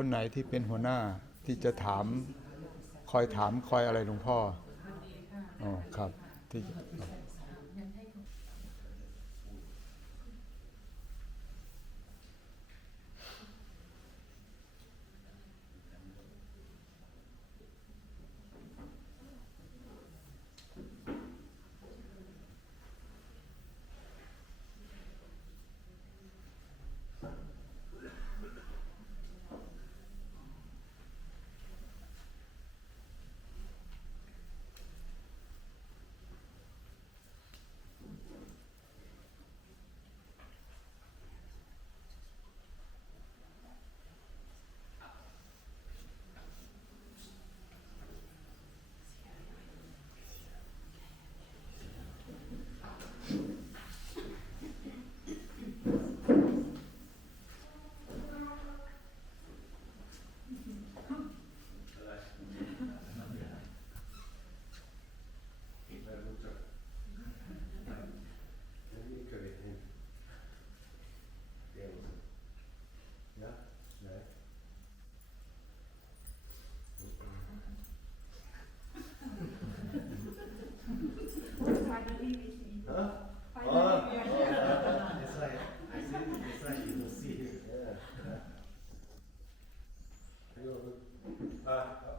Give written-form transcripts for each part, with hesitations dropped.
คนไหนที่เป็นหัวหน้าที่จะถามคอยอะไรหลวงพ่ออ๋อครับที่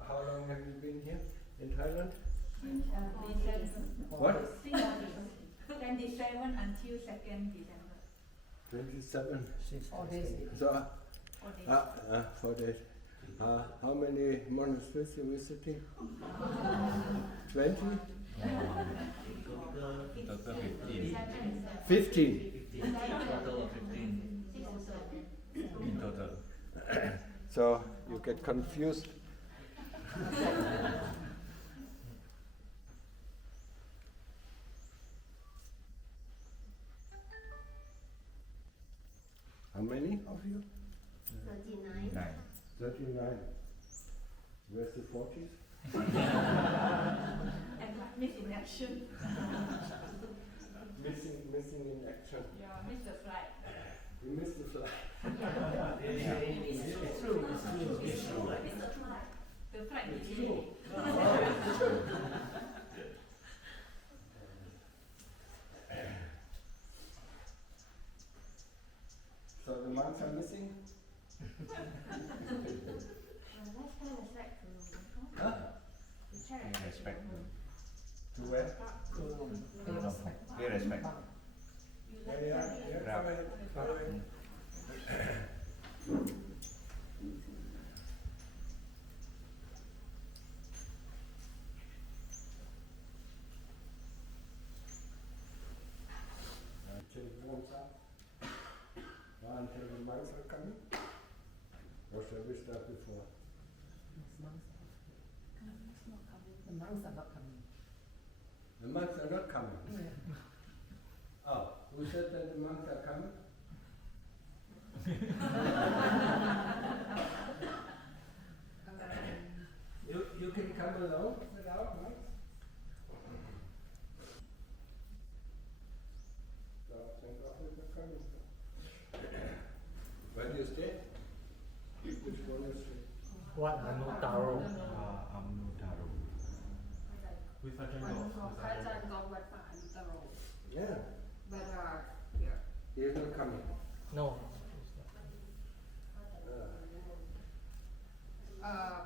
How long have you been here in Thailand? What? 27 until 2nd December. 27. 4 days. So, 4 days. How many monasteries you visiting? 20? Total 15. 15. Total of 15. In total. So you get confused. How many of you? 39. 39. Where's the 40s? And miss in action. Missing in action. Yeah, miss the flight. You missed the flight. It's true. Miss the flight. The flight is true. So the monks are missing? Huh? Pay respect. To where? Pay respect. Yeah. Fine. Take warms up. Until the monks are coming? Or shall we start before? The monks are not coming. The monks are not coming? Oh, who said that the monks are coming? You can come alone without monks? So thank God that you're coming. Where do you stay? Which monastery? What Anutaro? Amnutaro. วิสัช วัน โย ของพระอาจารย์กองวัดป่าอนุตโร Yeah, but yeah he is not coming. no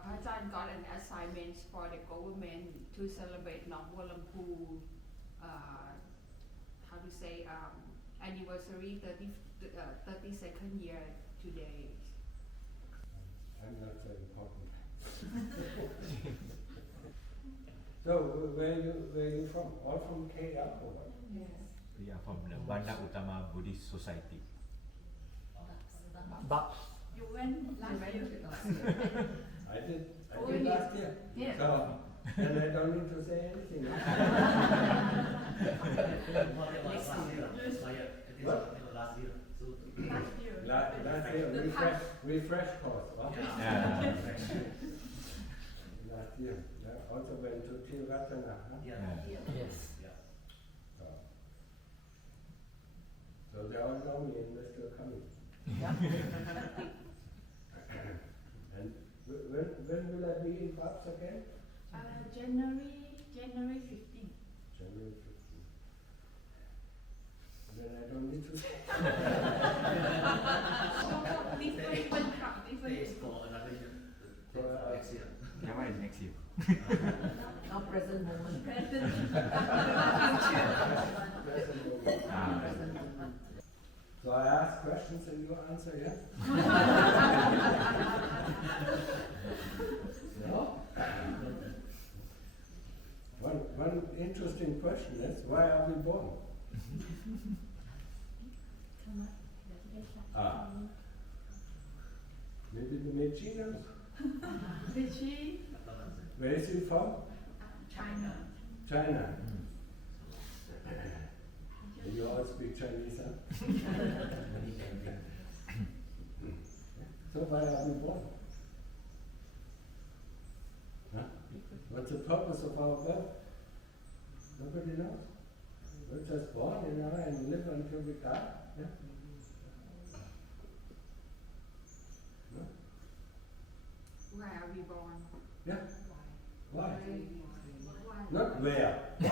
พระอาจารย์ got an assignment for the government to celebrate หนองบัวลำพู how to say anniversary 32nd year today I'm not so important. So, where you from? All from KL or what? We are from the Banda Utama Buddhist Society. but you went last year I did Oh, you last year. Yeah. So, and I don't need to say anything. last year Last year, refresh course. Huh? Yeah. Last year, also went to Tiratana. Huh? yes So they all know me and they're still coming. And when will I be in Babs again? January 15 January 15. Then I don't need to say. different Yeah, why is next year? Now present moment. present Present moment. So I ask questions and you answer, yeah? No? One interesting question is, why are we born? Maybe the Meiji knows? Vichy Where is he from? China China. And you all speak Chinese, huh? So why are we born? Huh? What's the purpose of our birth? Nobody knows. We're just born, and live until we die. Yeah? No? why are we born Yeah? Why? why Not where. Why?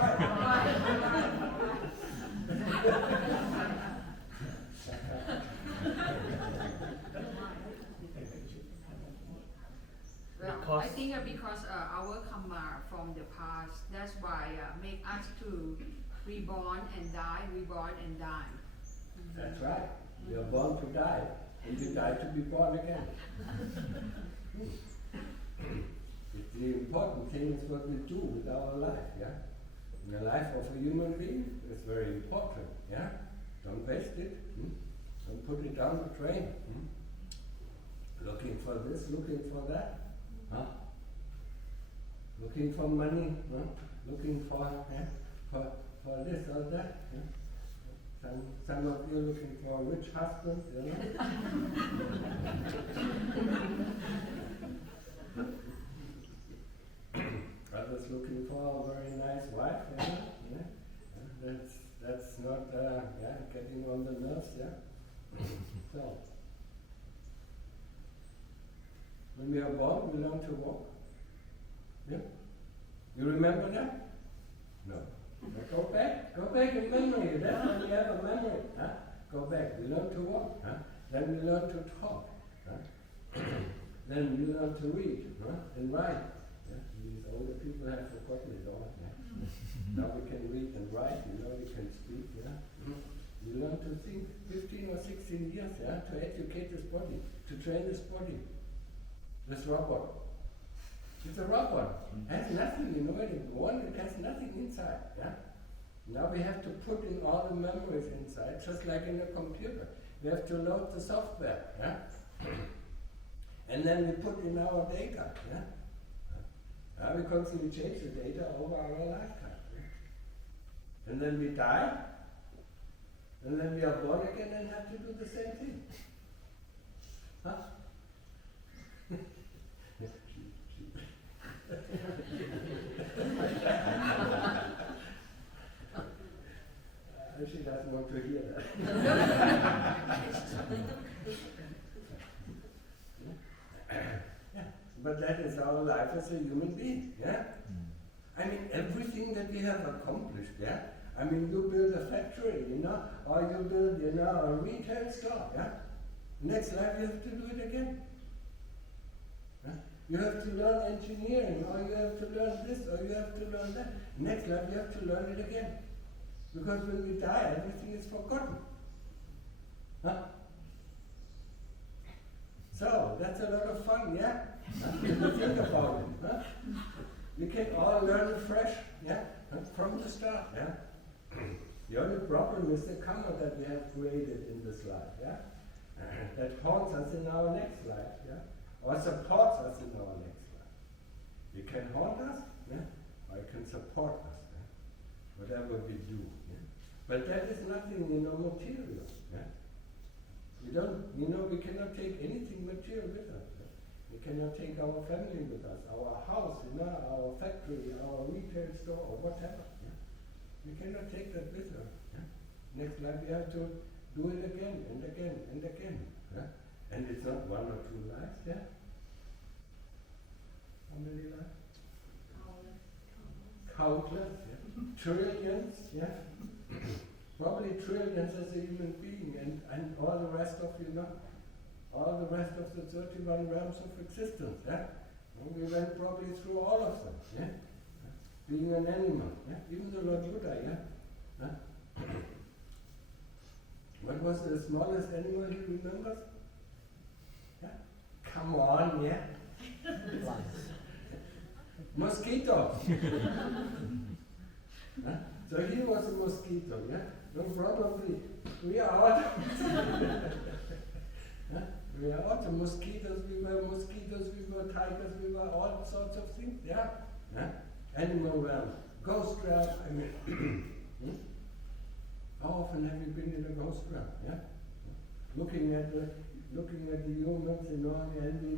Well, Because- I think because our karma from the past, that's why make us to reborn and die. That's right. We are born to die, and we die to be born again. The important thing is what we do with our life, yeah? In the life of a human being, it's very important, yeah? Don't waste it. Don't put it down the drain. Looking for this, looking for that. Huh? Looking for money, huh? Looking for this or that. Yeah? Some of you looking for a rich husband, you know? Others looking for a very nice wife, you know? Yeah? That's not getting on the nerves, yeah? So, when we are born, we learn to walk. Yeah? You remember that? No. Now go back in memory. That's when we have a memory. Huh? Go back. We learn to walk. Huh? Then we learn to talk. Huh? Then we learn to read, huh? And write. Yeah? These older people have forgotten it all. Yeah? Now we can read and write. We can speak. Yeah? We learn to think 15 or 16 years, yeah, to educate this body, to train this body. This robot. It's a robot. It has nothing, it has nothing inside, yeah? Now we have to put in all the memories inside, just like in a computer. We have to load the software, yeah? And then we put in our data, yeah? We constantly change the data over our lifetime. Yeah? And then we die, and then we are born again and have to do the same thing. Huh? She doesn't want to hear that. Yeah. But that is our life as a human being. Yeah? I mean, everything that we have accomplished, yeah? I mean, you build a factory, or you build, a retail store, yeah? Next life you have to do it again. Yeah? You have to learn engineering, or you have to learn this, or you have to learn that. Next life you have to learn it again. Because when we die, everything is forgotten. Huh? So, that's a lot of fun, yeah? If you think about it. Huh? We can all learn afresh, yeah? From the start, yeah? The only problem is the karma that we have created in this life, yeah? That haunts us in our next life, yeah? Or supports us in our next life. It can haunt us, yeah? Or it can support us, yeah? Whatever we do, yeah? But that is nothing, material, yeah? We don't, we cannot take anything material with us. Yeah? We cannot take our family with us, our house, our factory, our retail store, or whatever. Yeah? We cannot take that with us. Yeah? Next life we have to do it again and again and again. Yeah? And it's not one or two lives, yeah? How many lives? Countless, yeah? Trillions, yeah? Probably trillions as a human being, and all the rest of, all the rest of the 31 realms of existence, yeah? And we went probably through all of them, yeah? Being an animal, yeah? Even the Lord Buddha, yeah? Huh? What was the smallest animal he remembers? Yeah? Come on, yeah? Mosquito. Huh? So he was a mosquito, yeah? No, probably we are all huh? We are also mosquitoes, we were tigers, we were all sorts of things, yeah? Huh? Animal realm, ghost realm, I mean, how often have you been in a ghost realm, yeah? Looking at the humans, and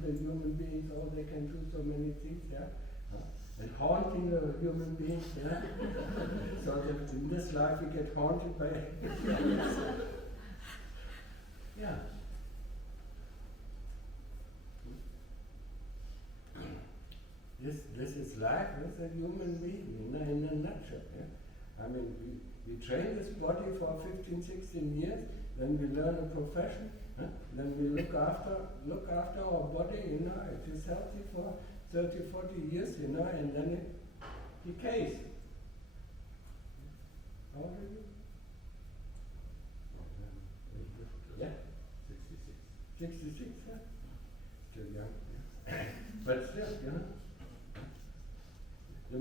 the human beings, oh, they can do so many things, yeah? And haunting the human beings, yeah? So that in this life we get haunted by yeah. This is life as a human being, in a nutshell, yeah? I mean, we train this body for 15, 16 years, then we learn a profession, huh? Then we look after our body, it is healthy for 30, 40 years, and then it decays. How old are you? Yeah? 66. 66, yeah? Still young, yeah? But still, the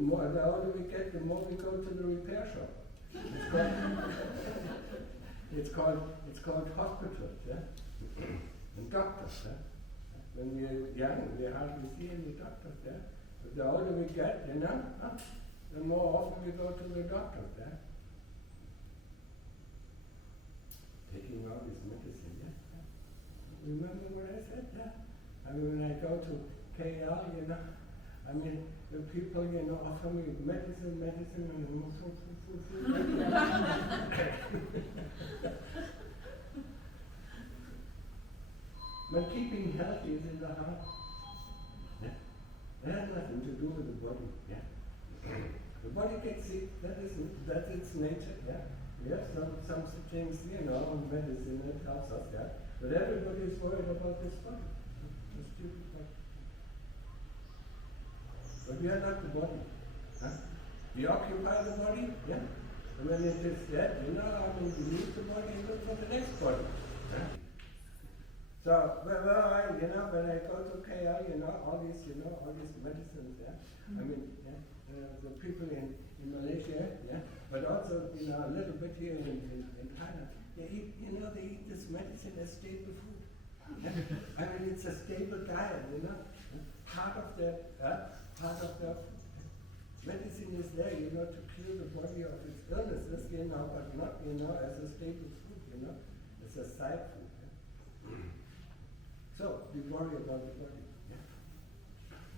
older we get, the more we go to the repair shop. It's called hospitals, yeah? And doctors, yeah? When we're young, we hardly see any doctors there. But the older we get, the more often we go to the doctors there. Taking all this medicine, yeah? Remember what I said, yeah? I mean, when I go to KL, I mean, the people, offer me medicine, and But keeping healthy is in the heart. Yeah? That has nothing to do with the body. Yeah? The body gets sick, that's its nature. Yeah? We have some things, medicine that helps us. Yeah? But everybody is worried about this body. The stupid body. But we are not the body. Huh? We occupy the body. Yeah? And when it is dead, we leave the body and look for the next body. Huh? So, when I go to KL, all these medicines, yeah? I mean, yeah, the people in Malaysia, yeah, but also, a little bit here in Thailand, they eat this medicine as staple food. Yeah? I mean, it's a stable diet, part of their medicine is there, to cure the body of its illnesses, but not, as a staple food, as a side food. Yeah? So, we worry about the body. Yeah?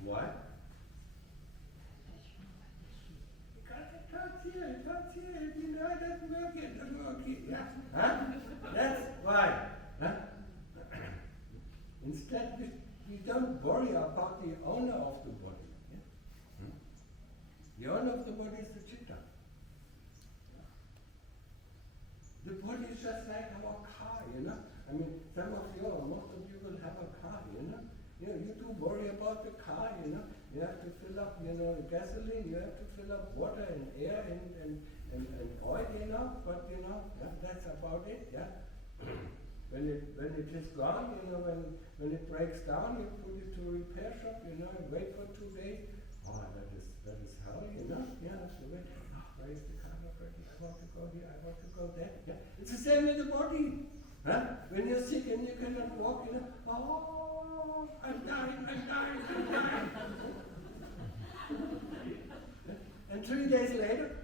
Why? Because it hurts here, it doesn't work here, yeah? Huh? That's why. Huh? Instead, we don't worry about the owner of the body. Yeah? The None of the body is the chitta. The body is just like our car, you know. I mean, some of you, or most of you will have a car, you know. You do worry about the car, you know. You have to fill up, you know, gasoline. You have to fill up water and air and oil, you know. But you know, that's about it, yeah. When it is gone, you know, when it breaks down, you put it to a repair shop, you know, and wait for 2 days. Oh, that is hell, you know. Yeah, that's the way. Where is the car already? I want to go here. I want to go there. Yeah, it's the same with the body. Huh? When you're sick and you cannot walk, you know, oh, I'm dying. And 3 days later,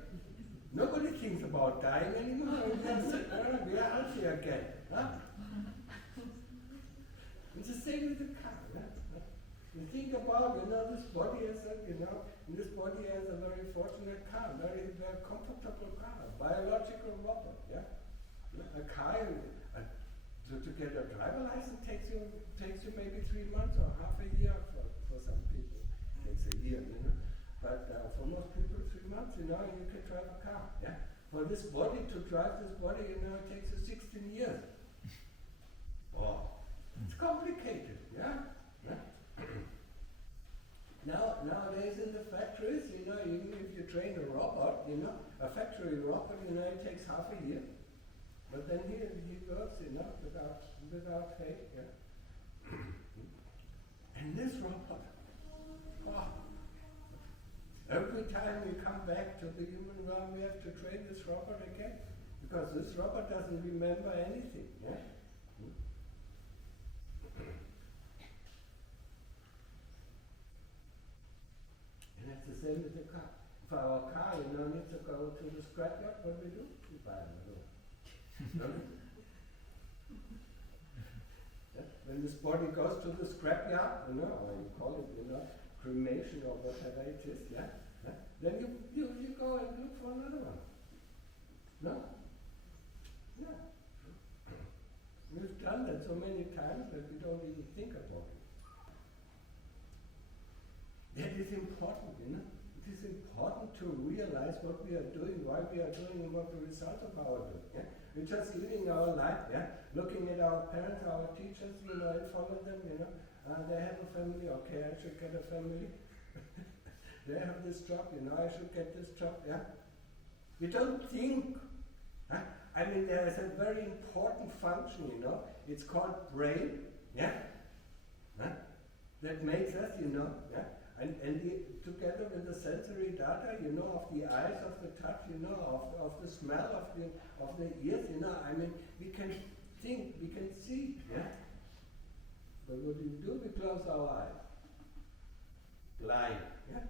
nobody thinks about dying anymore. We are healthy again. Huh? It's the same with the car. Huh? You think about, you know, this body has a, you know, this body has a very fortunate car, very comfortable car, biological robot. Yeah, a car. To get a driver license takes you maybe 3 months or half a year for some people. It's a year, you know. But for most people, 3 months, you know, you can drive a car. Yeah. For this body to drive this body, you know, it takes you 16 years. Oh, it's complicated. Yeah. Nowadays in the factories, you know, even if you train a robot, you know, a factory robot, you know, it takes half a year. But then he goes, you know, without pay, yeah. And this robot, oh, every time we come back to the human realm, we have to train this robot again, because this robot doesn't remember anything, yeah. And that's the same with the car. If our car, you know, needs to go to the scrapyard, what do? We buy another one. When this body goes to the scrapyard, you know, or you call it, you know, cremation or whatever it is, yeah, then you go and look for another one. No? Yeah. We've done that so many times that we don't even think about it. That is important, you know. It is important to realize what we are doing, why we are doing, and what the result of our doing. Yeah? We're just living our life, yeah? Looking at our parents, our teachers, you know, and follow them, you know. They have a family, okay, I should get a family. They have this job, you know, I should get this job, yeah? We don't think. Huh? I mean, there is a very important function, you know. It's called brain, yeah? Huh? That makes us, you know, yeah? And together with the sensory data, you know, of the eyes, of the touch, you know, of the smell, of the ears, you know, I mean, we can think, we can see, yeah? But what do? We close our eyes. Blind, yeah?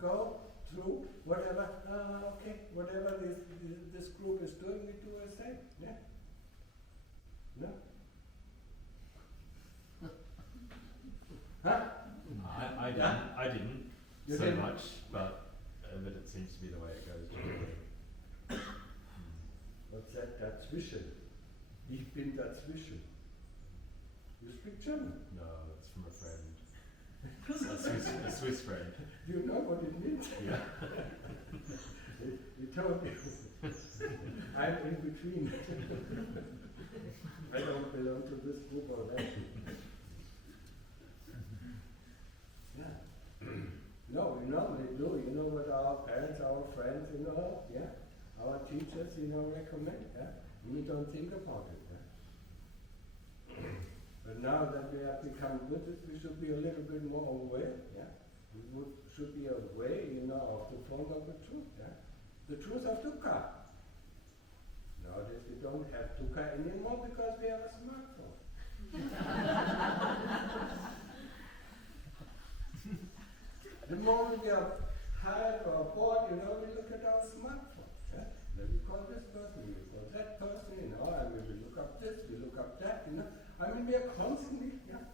Go through whatever, okay, whatever this group is doing, we do the same, yeah? No? Huh? I didn't You so didn't? much, but it seems to be the way it goes generally. What's that? Dazwischen. Ich bin dazwischen. You speak German? No, that's from a friend. A Swiss friend. Do you know what it means? Yeah. He told me. I'm in between. I don't belong to this group or that. Yeah. No, we normally do, you know, what our parents, our friends, you know, yeah, our teachers, you know, recommend, yeah. We don't think about it, yeah. But now that we have become Buddhists, we should be a little bit more aware, yeah. We should be aware, you know, of the form of the truth, yeah. The truth of dukkha. Nowadays we don't have dukkha anymore because we have a smartphone. The moment we are tired or bored, you know, we look at our smartphone. Yeah? Then we call this person, we call that person, you know, and we look up this, we look up that, you know. I mean, we are constantly, yeah,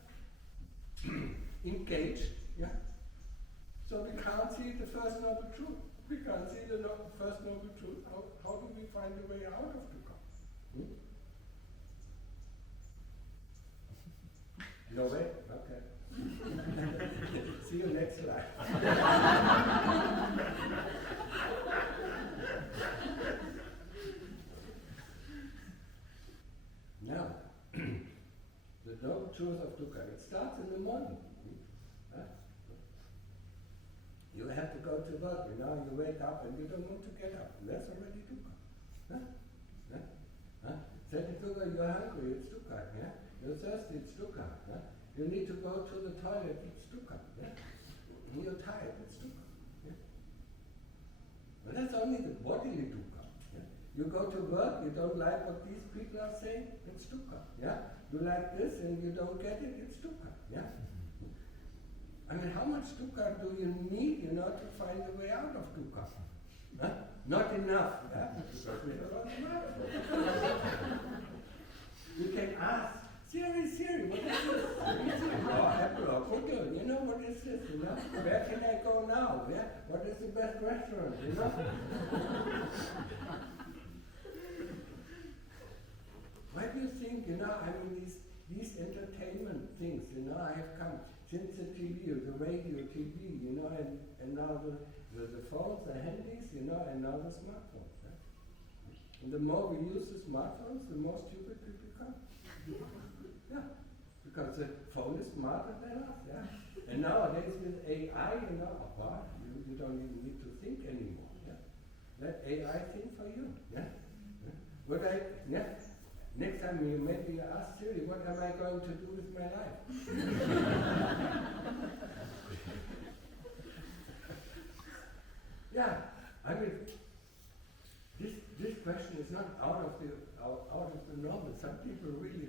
engaged, yeah. So we can't see the first noble truth. We can't see the first noble truth. How do we find a way out of dukkha? No way? Okay. See you next slide. morning. Huh? You have to go to work, you know, you wake up and you don't want to get up. That's already dukkha. Huh? Huh? Huh? Dukkha, you're hungry, it's dukkha. Yeah? You're thirsty, it's dukkha. Huh? You need to go to the toilet, it's dukkha. Yeah? You're tired, it's dukkha. Yeah? But that's only the bodily dukkha. Yeah? You go to work, you don't like what these people are saying, it's dukkha. Yeah? You like this and you don't get it, it's dukkha. Yeah? I mean, how much dukkha do you need, you know, to find a way out of dukkha? Huh? Not enough. Yeah? Because we don't know. You can ask, Siri, what is this? Apple or Google, you know, what is this, you know? Where can I go now? Yeah? What is the best restaurant, you know? Why do you think, you know, I mean, these entertainment things, you know, I have come since the TV, the radio, TV, you know, and now the phones, the handies, you know, and now the smartphones. Yeah? And the more we use the smartphones, the more stupid we become. Yeah, because the phone is smarter than us. Yeah, and nowadays with AI, you know, you don't even need to think anymore. Yeah, let AI think for you. Yeah, next time you maybe ask Siri, what am I going to do with my life? Yeah, I mean, this question is not out of the normal. Some people really,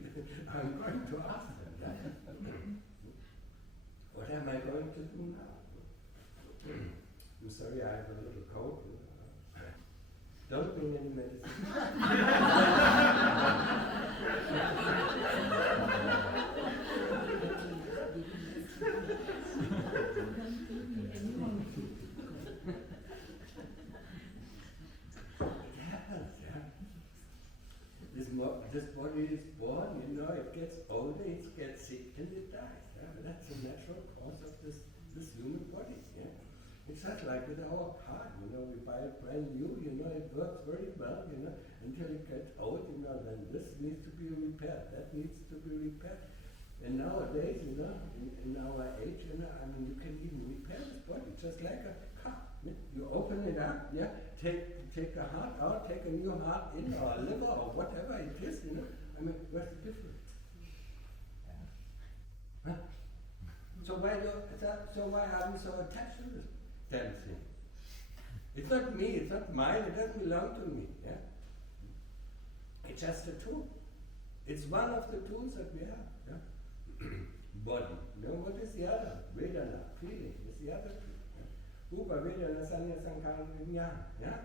I'm going to ask them that. What am I going to do now? I'm sorry, I have a little cold. Don't bring any medicine. This body is born, you know, it gets older, it gets sick, and it dies. Yeah? That's the natural cause of this human body. Yeah? It's just like with our car, you know, we buy it brand new, you know, it works very well, you know, until it gets old, you know, then this needs to be repaired, that needs to be repaired. And nowadays, you know, in our age, you know, I mean, you can even repair this body, just like a car. Yeah? You open it up, yeah, take a heart out, take a new heart in, or a liver, or whatever it is, you know. I mean, what's the difference? Huh? So why are we so attached to this damn thing? It's not me, it's not mine, it doesn't belong to me. Yeah? It's just a tool. It's one of the tools that we have. Yeah? Body. You know, what is the other? Vedana, feeling, is the other tool. Upa Vedana Sanya Sankara Vijnana. Yeah?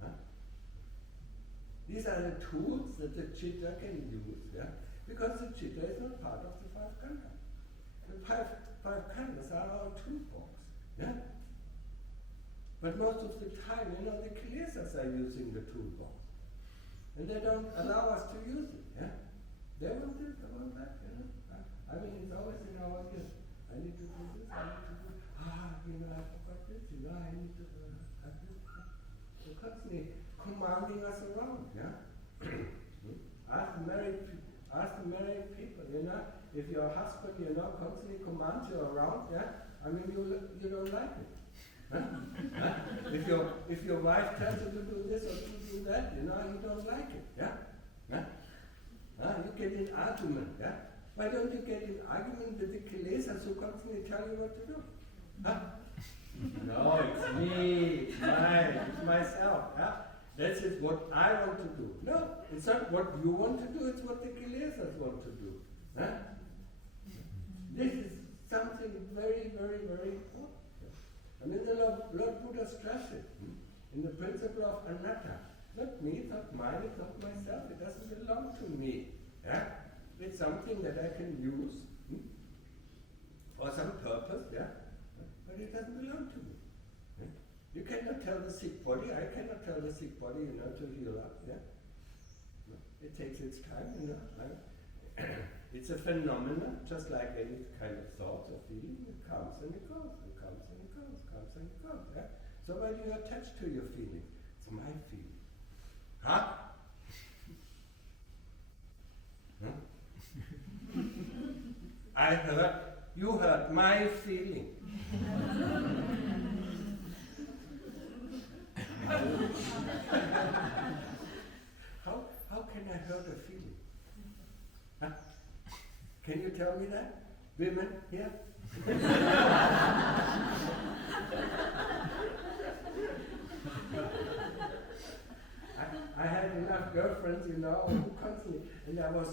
Huh? These are the tools that the chitta can use, yeah? Because the chitta is not part of the five khandhas. The five khandhas are our toolbox. Yeah? But most of the time, you know, the kilesas are using the toolbox. And they don't allow us to use it. Yeah? They want this, they want that, you know. I mean, it's always in our ears. I need to do this, I need to do this. You know, I forgot this, you know, I need to have this. They're constantly commanding us around, yeah? Ask the married people, you know, if your husband, you know, constantly commands you around, yeah? I mean, you don't like it. Huh? Huh? If your wife tells you to do this or to do that, you know, you don't like it, yeah? Huh? Huh? You get in argument, yeah? Why don't you get in argument with the kilesas who constantly tell you what to do? Huh? No, it's me, it's mine, it's myself, yeah? This is what I want to do. No, it's not what you want to do, it's what the kilesas want to do. Huh? This is something very, very, very important. I mean, the Lord Buddha stressed it in the principle of anatta. Not me, it's not mine, it's not myself, it doesn't belong to me. Yeah? It's something that I can use for some purpose, yeah? But it doesn't belong to me. Yeah? You cannot tell the sick body, I cannot tell the sick body, you know, to heal up. Yeah? It takes its time, you know. Right? It's a phenomenon, just like any kind of thought or feeling. It comes and it goes, it comes and it goes, comes and it goes. Yeah? So when you attach to your feeling, it's my feeling. Huh? Huh? I heard You hurt my feeling. How can I hurt a feeling? Huh? Can you tell me that? Women here? I had enough girlfriends, who constantly, and I was,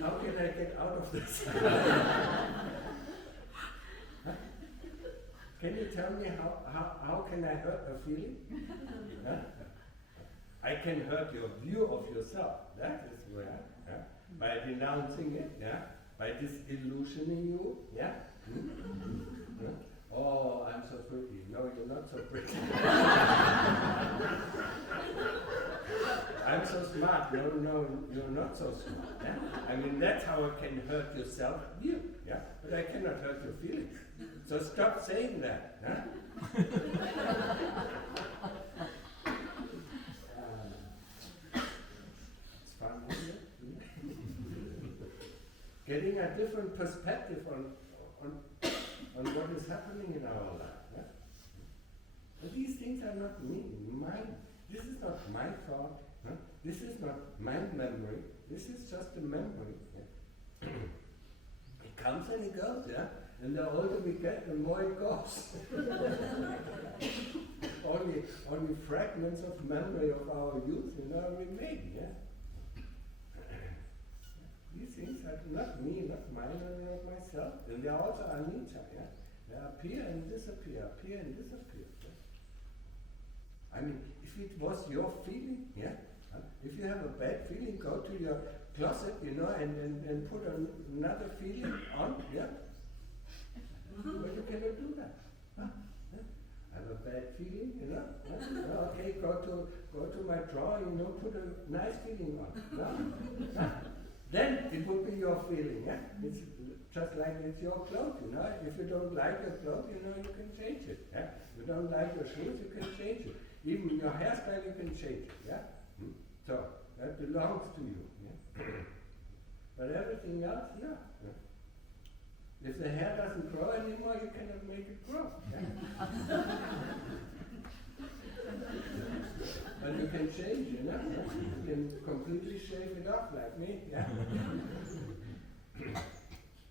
how can I get out of this? Huh? Can you tell me how can I hurt a feeling? Huh? I can hurt your view of yourself. That is where, by denouncing it, by disillusioning you, Oh, I'm so pretty. No, you're not so pretty. I'm so smart. No, you're not so smart. I mean, that's how I can hurt your self-view. But I cannot hurt your feelings. So stop saying that. It's fun, isn't it? Getting a different perspective on what is happening in our life. But these things are not mine. This is not my thought. This is not my memory. This is just a memory. It comes and it goes, and the older we get, the more it goes. only fragments of memory of our youth, remain. These things are not me, not mine, not myself. And they are also anicca, They appear and disappear, appear and disappear. I mean, if it was your feeling, if you have a bad feeling, go to your closet, and put another feeling on, But you cannot do that. I have a bad feeling, Okay, go to my drawer, put a nice feeling on. Then it would be your feeling, It's just like it's your clothes, If you don't like your clothes, you can change it, If you don't like your shoes, you can change it. Even your hairstyle, you can change it, So, that belongs to you, But everything else, If the hair doesn't grow anymore, you cannot make it grow, But you can change, You can completely shave it off like me,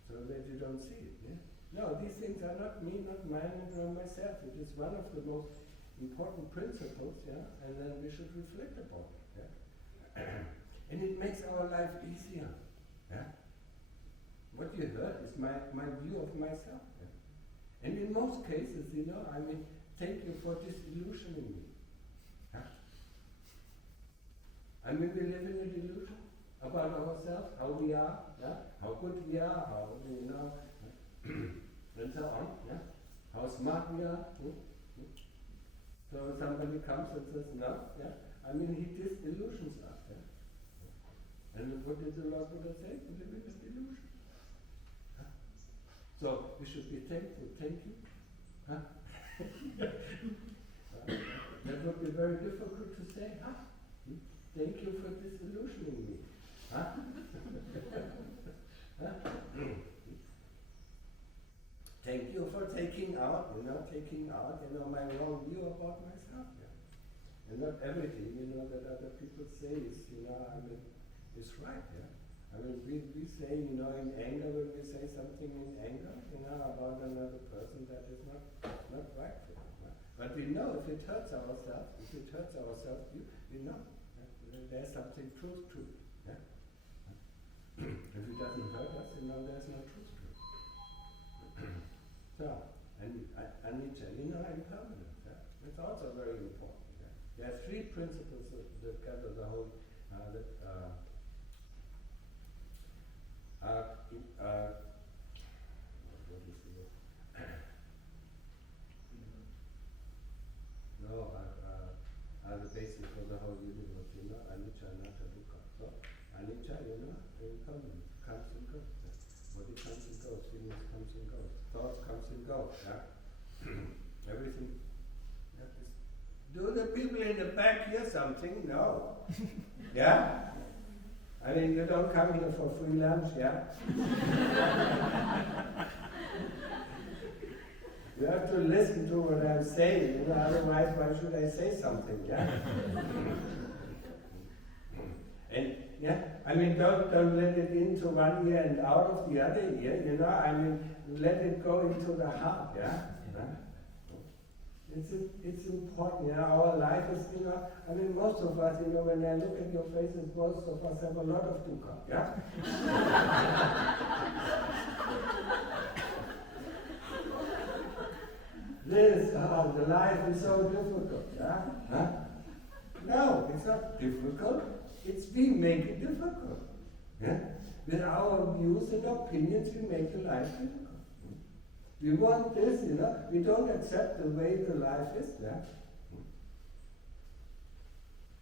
So that you don't see it, No, these things are not me, not mine, and not myself. It is one of the most important principles, and then we should reflect upon it, And it makes our life easier, What you heard is my view of myself, And in most cases, thank you for disillusioning me. I mean, we live in a delusion about ourselves, how we are, how good we are, how and so on, how smart we are. So somebody comes and says, no, he disillusions us. And what did the Lord Buddha say? We live in a delusion. So we should be thankful. Thank you. That would be very difficult to say. Thank you for disillusioning me. Thank you for taking out, my wrong view about myself. And not everything, that other people say is, is right. We say, in anger, when we say something in anger, about another person, that is not right for them. But we know if it hurts ourselves, we know there's something truth to it. If it doesn't hurt us, there's no truth to it. So, anicca, impermanence. That's also very important. There are three principles that gather the whole. What is the word? No, are the basis for the whole universe. Anicca, anatta, dukkha. So, anicca, impermanence, comes and goes. Body comes and goes, feelings comes and goes, thoughts comes and goes. Everything. Do the people in the back hear something? No. I mean, you don't come here for free lunch, yeah? You have to listen to what I'm saying, otherwise why should I say something, yeah? And yeah, I mean, don't let it into one ear and out of the other ear, I mean, let it go into the heart, yeah? It's important, our life is, I mean, most of us, when I look at your faces, most of us have a lot of dukkha, yeah? The life is so difficult, yeah? Huh? No, it's not difficult, it's we make it difficult, yeah? With our views and opinions, we make the life difficult. We want this, we don't accept the way the life is, yeah?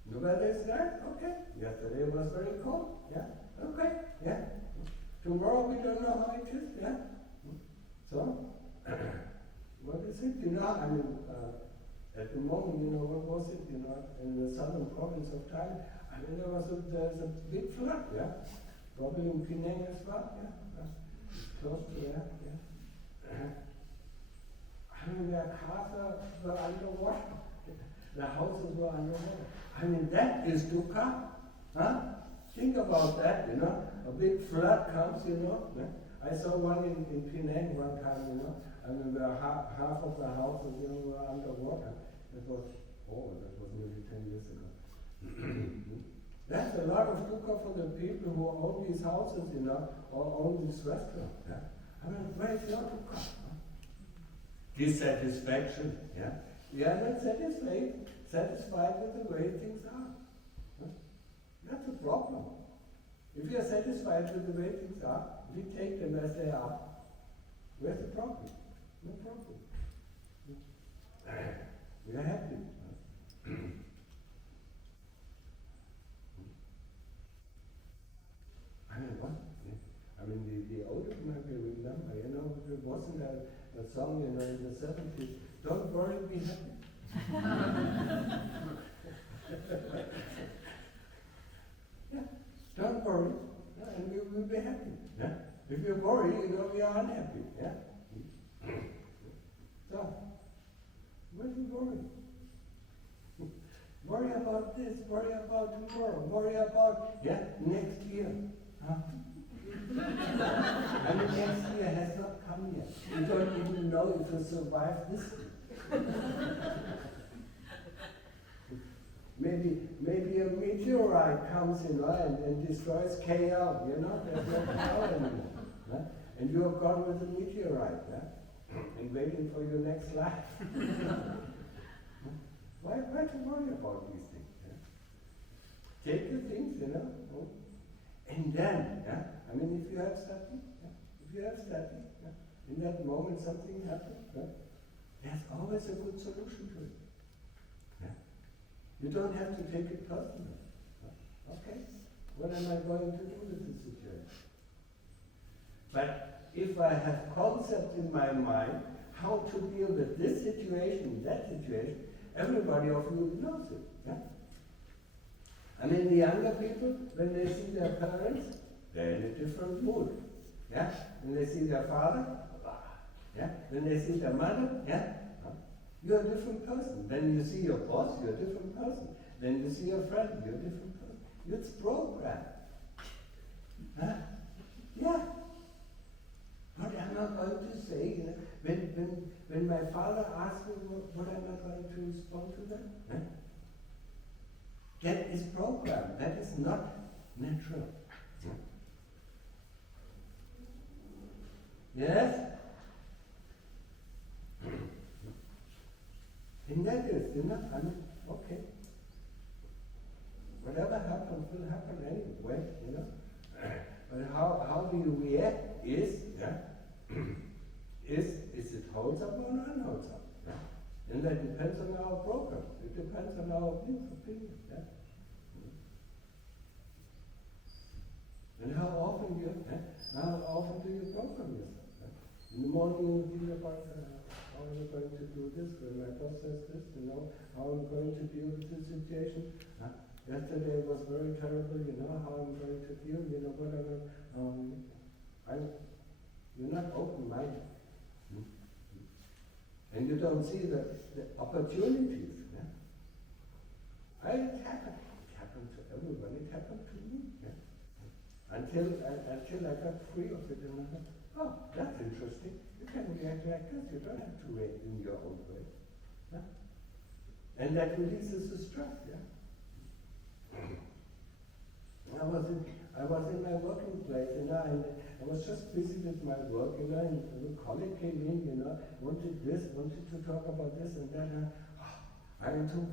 Nobody is that? Okay. Yesterday was very cold, yeah? Okay, yeah? Tomorrow we don't know how it is, yeah? So, what is it, I mean, at the moment, what was it, in the southern province of Thailand, I mean, there's a big flood, yeah? Probably in Penang as well, yeah? Close to there, yeah? I mean, their cars were underwater. The houses were underwater. I mean, that is dukkha. Huh? Think about that, A big flood comes, Yeah? I saw one in Penang one time, I mean, where half of the houses, were underwater. That was nearly 10 years ago. That's a lot of dukkha for the people who own these houses, or own these restaurants. Yeah? I mean, where is your dukkha? Dissatisfaction, yeah? We are not satisfied with the way things are. Huh? That's a problem. If you are satisfied with the way things are, if you take them as they are, where's the problem? No problem. We are happy. I mean, what? I mean, the older maybe remember, there wasn't a song, in the 70s, don't worry, be happy. Yeah, don't worry, and we will be happy. Yeah? If you worry, we are unhappy. Yeah? So, what do you worry? Worry about this, worry about tomorrow, worry about, next year. Huh? And the next year has not come yet. You don't even know if you survive this year. Maybe a meteorite comes, and destroys KL, there's no KL anymore. Huh? And you're gone with the meteorite, and waiting for your next life. Why to worry about these things? Take the things, and then, I mean, if you have study, in that moment something happens, there's always a good solution to it. You don't have to take it personally. Okay, what am I going to do with this situation? But if I have concepts in my mind how to deal with this situation, that situation, everybody of you knows it. I mean, the younger people, when they see their parents, they're in a different mood. When they see their father, when they see their mother, you're a different person. When you see your boss, you're a different person. When you see your friend, you're a different person. It's programmed. Yeah. What am I going to say? When my father asks me, what am I going to respond to that? That is programmed. That is not natural. Yes? And that is, I mean, okay. Whatever happens will happen anyway, But how do you react is it holds up or not holds up? And that depends on our program. It depends on our opinion. And how often do you program yourself? In the morning you think about how am I going to do this when my boss says this, how I'm going to deal with this situation. Yesterday was very terrible, you know how I'm going to feel, you know what you're not open-minded. And you don't see the opportunities. Yeah? It happened to everyone, it happened to me. Yeah? Until I got free of it and I thought, oh, that's interesting. You can react like this, you don't have to react in your own way. Yeah? And that releases the stress, yeah? I was in my working place, you know, and I was just busy with my work, you know, and a colleague came in, you know, wanted to talk about this and that, and I took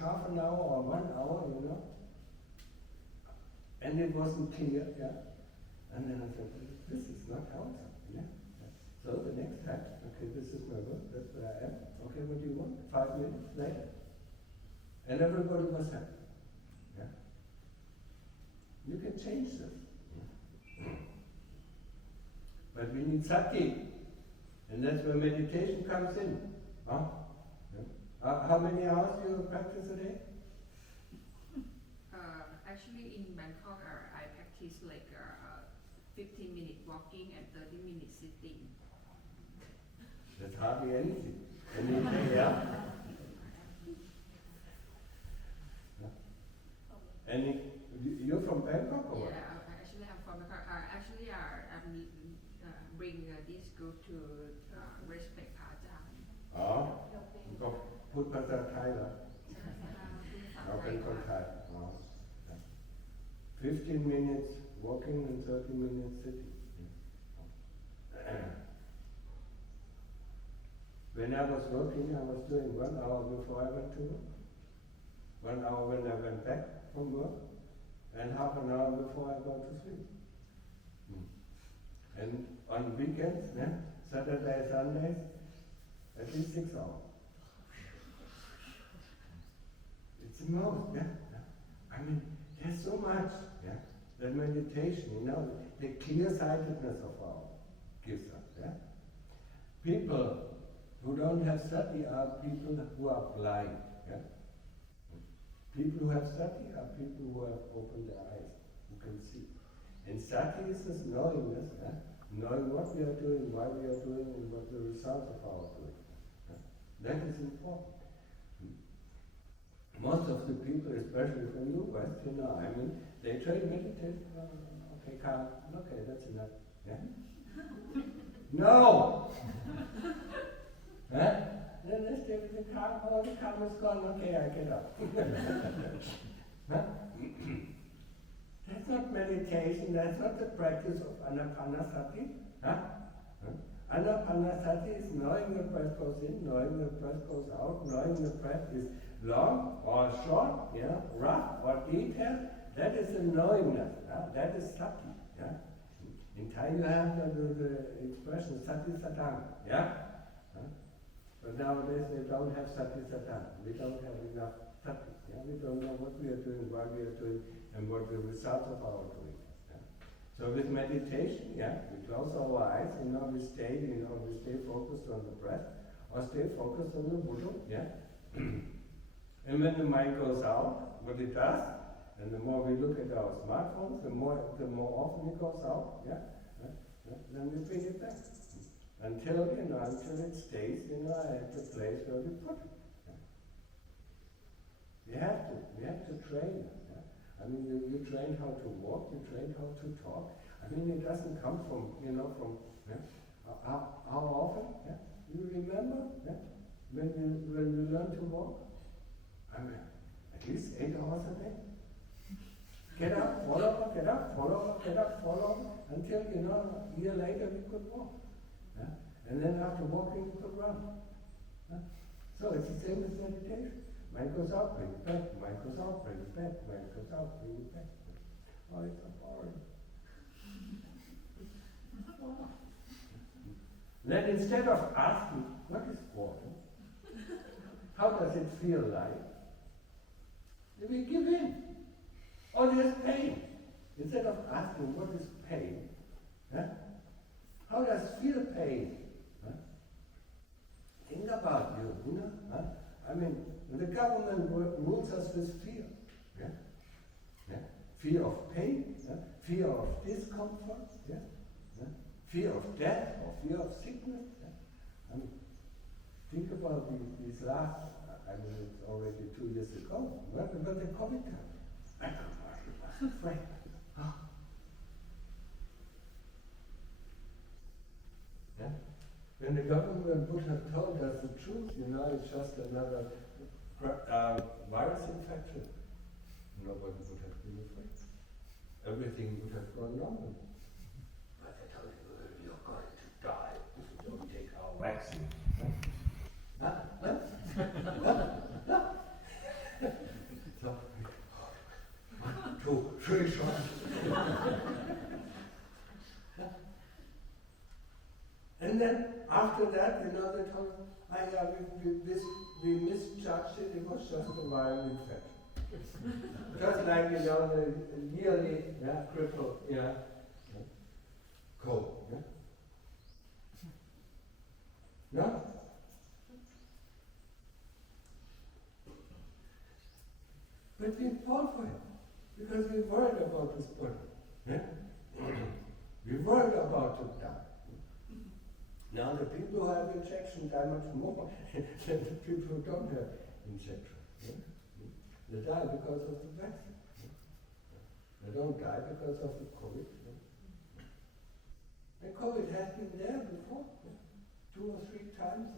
half an hour or 1 hour, you know, and it wasn't clear, yeah. And then I thought, this is not helpful, yeah. So the next time, okay, this is my work, that's where I am. Okay, what do you want? 5 minutes later. And everybody was happy. Yeah. You can change this. Yeah. But we need sati. And that's where meditation comes in. Huh? Yeah. How many hours do you practice a day? Actually, in Bangkok, I practice like 15-minute walking and 30-minute sitting. That's hardly anything. Yeah. And you're from Bangkok or what? Yeah, actually I'm from Bangkok. Actually, I'm bring this group to respect พระอาจารย์ ก็พูดภาษาไทยเหรอเราเป็นคนไทย 15 minutes walking and 30 minutes sitting. When I was working, I was doing 1 hour before I went to work, 1 hour when I went back from work, and half an hour before I go to sleep. And on weekends, yeah, Saturday, Sundays, at least 6 hours. It's the most, yeah. I mean, there's so much, yeah. That meditation, you know, the clear-sightedness of our gives us, yeah. People who don't have sati are people who are blind, yeah. People who have sati are people who have opened their eyes, who can see. And sati is this knowingness, yeah? Knowing what we are doing, why we are doing, and what the result of our doing. Yeah? That is important. Most of the people, especially from the West, you know, I mean, they try to meditate. Okay, calm. Okay, that's enough. Yeah? No! Huh? Then they stay with the calm. Oh, the calm is gone. Okay, I get up. Huh? That's not meditation. That's not the practice of anapanasati. Huh? Huh? Anapanasati is knowing the breath goes in, knowing the breath goes out, knowing the breath is long or short, yeah, rough or detailed. That is the knowingness. That is sati. Yeah? In Thai you have the expression sati satang. Yeah? Huh? But nowadays they don't have sati satang. We don't have enough sati. Yeah? We don't know what we are doing, why we are doing, and what the results of our doing. Yeah? So with meditation, yeah, we close our eyes, you know, we stay focused on the breath, or stay focused on the Buddha, yeah. And when the mind goes out, what it does, and the more we look at our smartphones, the more often it goes out, yeah, then we bring it back. Until it stays, at the place where we put it. Yeah. We have to train it. Yeah? I mean, you train how to walk, you train how to talk. I mean, it doesn't come from, yeah? How often, yeah? You remember, yeah? When you learn to walk? I mean, at least 8 hours a day. Get up, fall over, get up, fall over, get up, fall over, until, a year later we could walk. Yeah? And then after walking, we could run. Yeah? So it's the same as meditation. Mind goes out, bring it back, mind goes out, bring it back, mind goes out, bring it back. Oh, it's so boring. Wow. Then instead of asking, what is water? How does it feel like? We give in. Oh, there's pain. Instead of asking, what is pain? Huh? How does feel pain? Huh? Think about you, Huh? I mean, the government rules us with fear. Yeah? fear of pain, fear of discomfort, fear of death or fear of sickness. I mean, think about these last, I mean, it's already 2 years ago, when the COVID came. Everybody was afraid. When the government would have told us the truth, it's just another virus infection, nobody would have been afraid. Everything would have gone normal. But they told you, you're going to die if you don't take our vaccine. So, 1, 2, 3 shots. And then after that, they told us, we misjudged it, it was just a viral infection. Just like, the yearly cripple, cold. No? But we fall for it, because we're worried about this burden. We're worried about to die. Now the people who have injection die much more than the people who don't have injection. They die because of the vaccine. They don't die because of the COVID. The COVID has been there before, 2 or 3 times.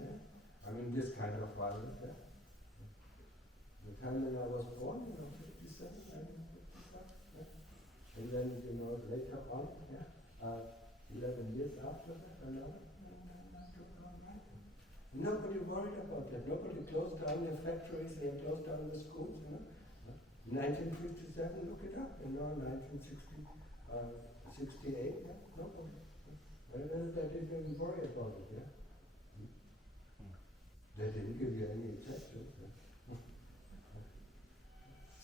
I mean, this kind of virus. The time when I was born, 57, 1955. And then, later on, 11 years after that, another. Nobody worried about that. Nobody closed down their factories, they closed down the schools. 1957, look it up. 1968, nobody. They didn't worry about it. They didn't give you any injection.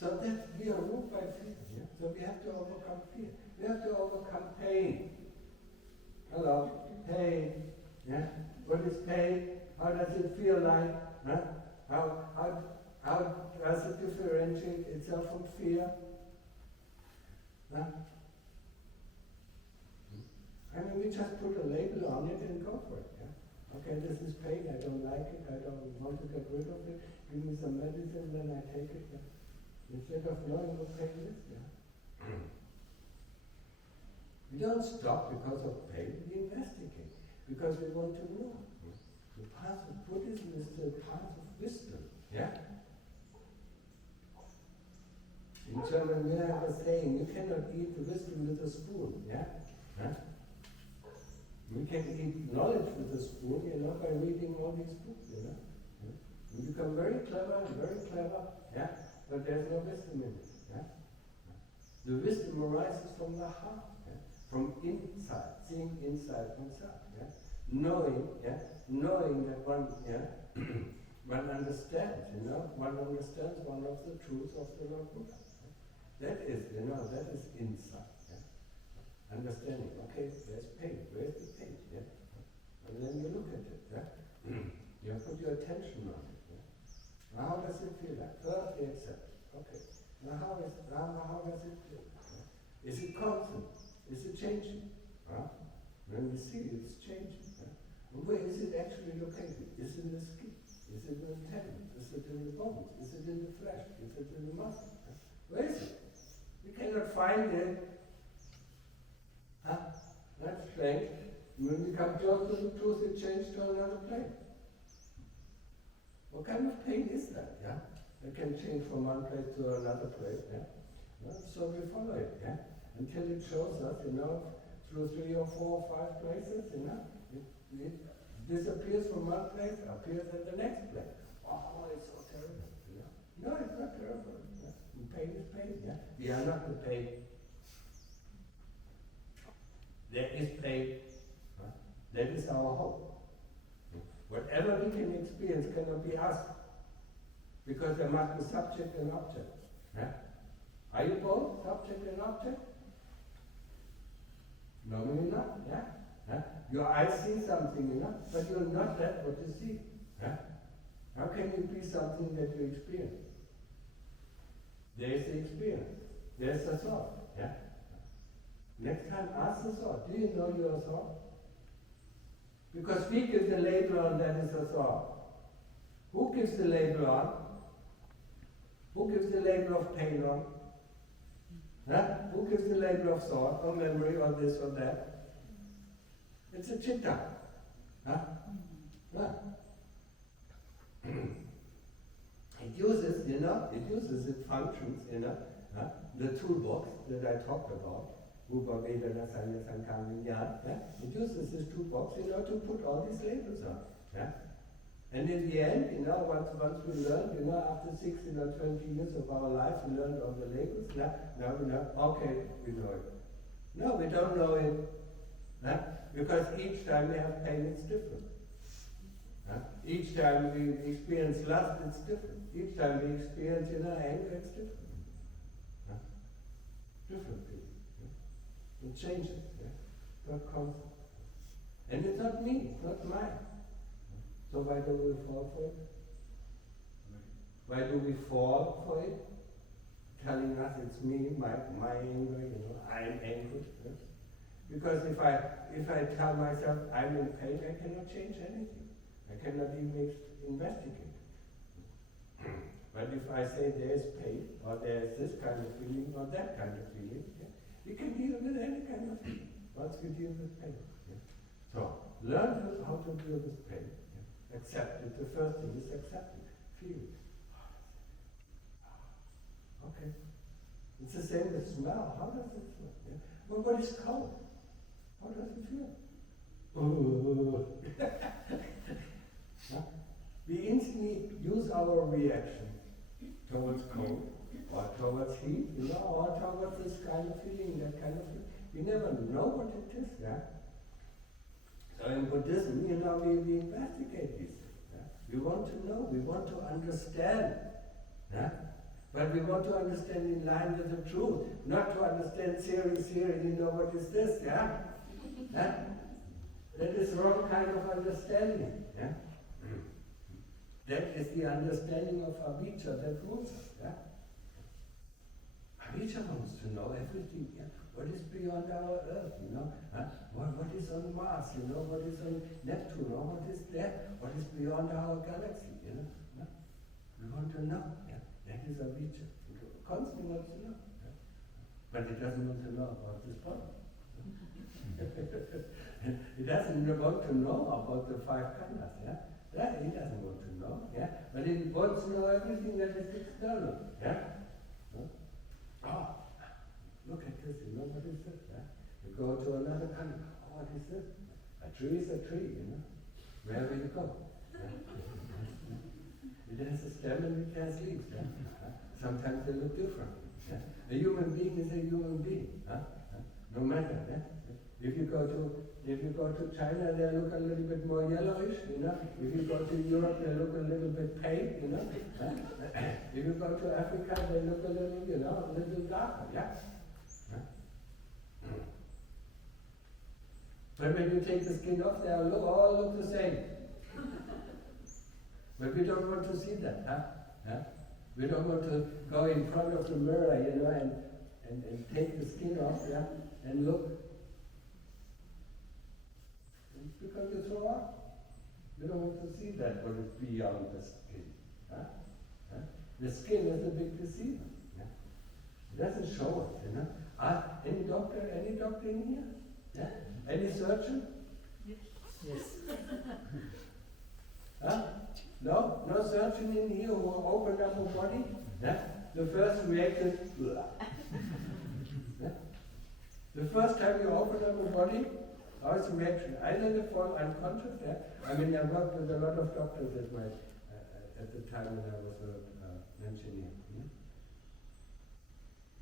So that we are ruled by fear. So we have to overcome fear. We have to overcome pain. Hello, pain. What is pain? How does it feel like? How does it differentiate itself from fear? I mean, we just put a label on it and go for it. Okay, this is pain, I don't like it, I don't want to get rid of it. Give me some medicine, then I take it. Instead of knowing what pain is. We don't stop because of pain, we investigate. Because we want to know. The path of Buddhism is the path of wisdom. In German we have a saying, you cannot eat the wisdom with a spoon. We can eat knowledge with a spoon, by reading all these books. We become very clever, but there's no wisdom in it. The wisdom arises from the heart, from inside, seeing inside oneself. Knowing that one, one understands, one understands one of the truths of the Lord Buddha. That is, that is insight. Understanding, okay, there's pain, where's the pain? And then you look at it. You put your attention on it. Now how does it feel like? First you accept it. Okay. Now how does it feel? Is it constant? Is it changing? When we see it's changing. Where is it actually located? Is it in the skin? Is it in the tendons? Is it in the bones? Is it in the flesh? Is it in the muscle? Where is it? We cannot find it. That's strange. When we come close to the truth, it changes to another plane. What kind of pain is that? It can change from one place to another place. So we follow it. Until it shows us, through 3 or 4 or 5 places, it disappears from one place, appears at the next place. Oh, it's so terrible. No, it's not terrible. Pain is pain. We are not the pain. There is pain. That is our hope. Whatever we can experience cannot be us, because there must be subject and object. Are you both subject and object? Normally not. Your eyes see something, but you're not that what you see. How can you be something that you experience? There is the experience. there's a thought. Yeah? Next time, ask the thought. Do you know your thought? Because we give the label on that is a thought. Who gives the label on? Who gives the label of pain on? Huh? Who gives the label of thought or memory or this or that? It's a chitta. Huh? Huh? It uses, it functions, huh? The toolbox that I talked about. Rupa, Vedana, Sanya, Sankhara, Vijnana. It uses this toolbox, to put all these labels on. Yeah? And in the end, once we learn, after 16 or 20 years of our life, we learned all the labels. Now we know, okay, we know it. No, we don't know it. Because each time we have pain, it's different. Each time we experience lust, it's different. Each time we experience anger, it's different. Different people. It changes. Not constant. And it's not me, it's not mine. So why do we fall for it? Why do we fall for it? Telling us it's me, my anger, I'm angry. Because if I tell myself I'm in pain, I cannot change anything. I cannot even investigate. But if I say there's pain, or there's this kind of feeling, or that kind of feeling, you can deal with any kind of feeling once you deal with pain. So learn how to deal with pain. Accept it. The first thing is accept it. Feel it. Okay. It's the same with smell. How does it feel? Well, what is cold? How does it feel? We instantly use our reaction towards cold, or towards heat, or towards this kind of feeling, that kind of feeling. We never know what it is. So in Buddhism, we investigate these things. We want to know, we want to understand. But we want to understand in line with the truth, not to understand theory, what is this, That is wrong kind of understanding, That is the understanding of avijja that rules us, Avijja wants to know everything, What is beyond our earth, What is on Mars, What is on Neptune, what is there? What is beyond our galaxy, We want to know, That is avijja. It constantly wants to know, But it doesn't want to know about this body. It doesn't want to know about the five khandhas, It doesn't want to know, But it wants to know everything that is external, Oh, look at this, what is this, You go to another khandha, what is this? A tree is a tree, Where will you go? It has a stem and it has leaves, Sometimes they look different. A human being is a human being, No matter, If you go to China, they look a little bit more yellowish, If you go to Europe, they look a little bit pale, If you go to Africa, they look a little darker, But when you take the skin off, they all look the same. But we don't want to see that, We don't want to go in front of the mirror, and take the skin off, and look. It's because you throw up. You don't want to see that what is beyond the skin. The skin is a big deceiver. It doesn't show us, Any doctor in here? Any surgeon? Yes. No surgeon in here who opened up a body? The first reaction, The first time you open up a body, how's the reaction? Either they fall unconscious, I mean, I worked with a lot of doctors at the time when I was an engineer.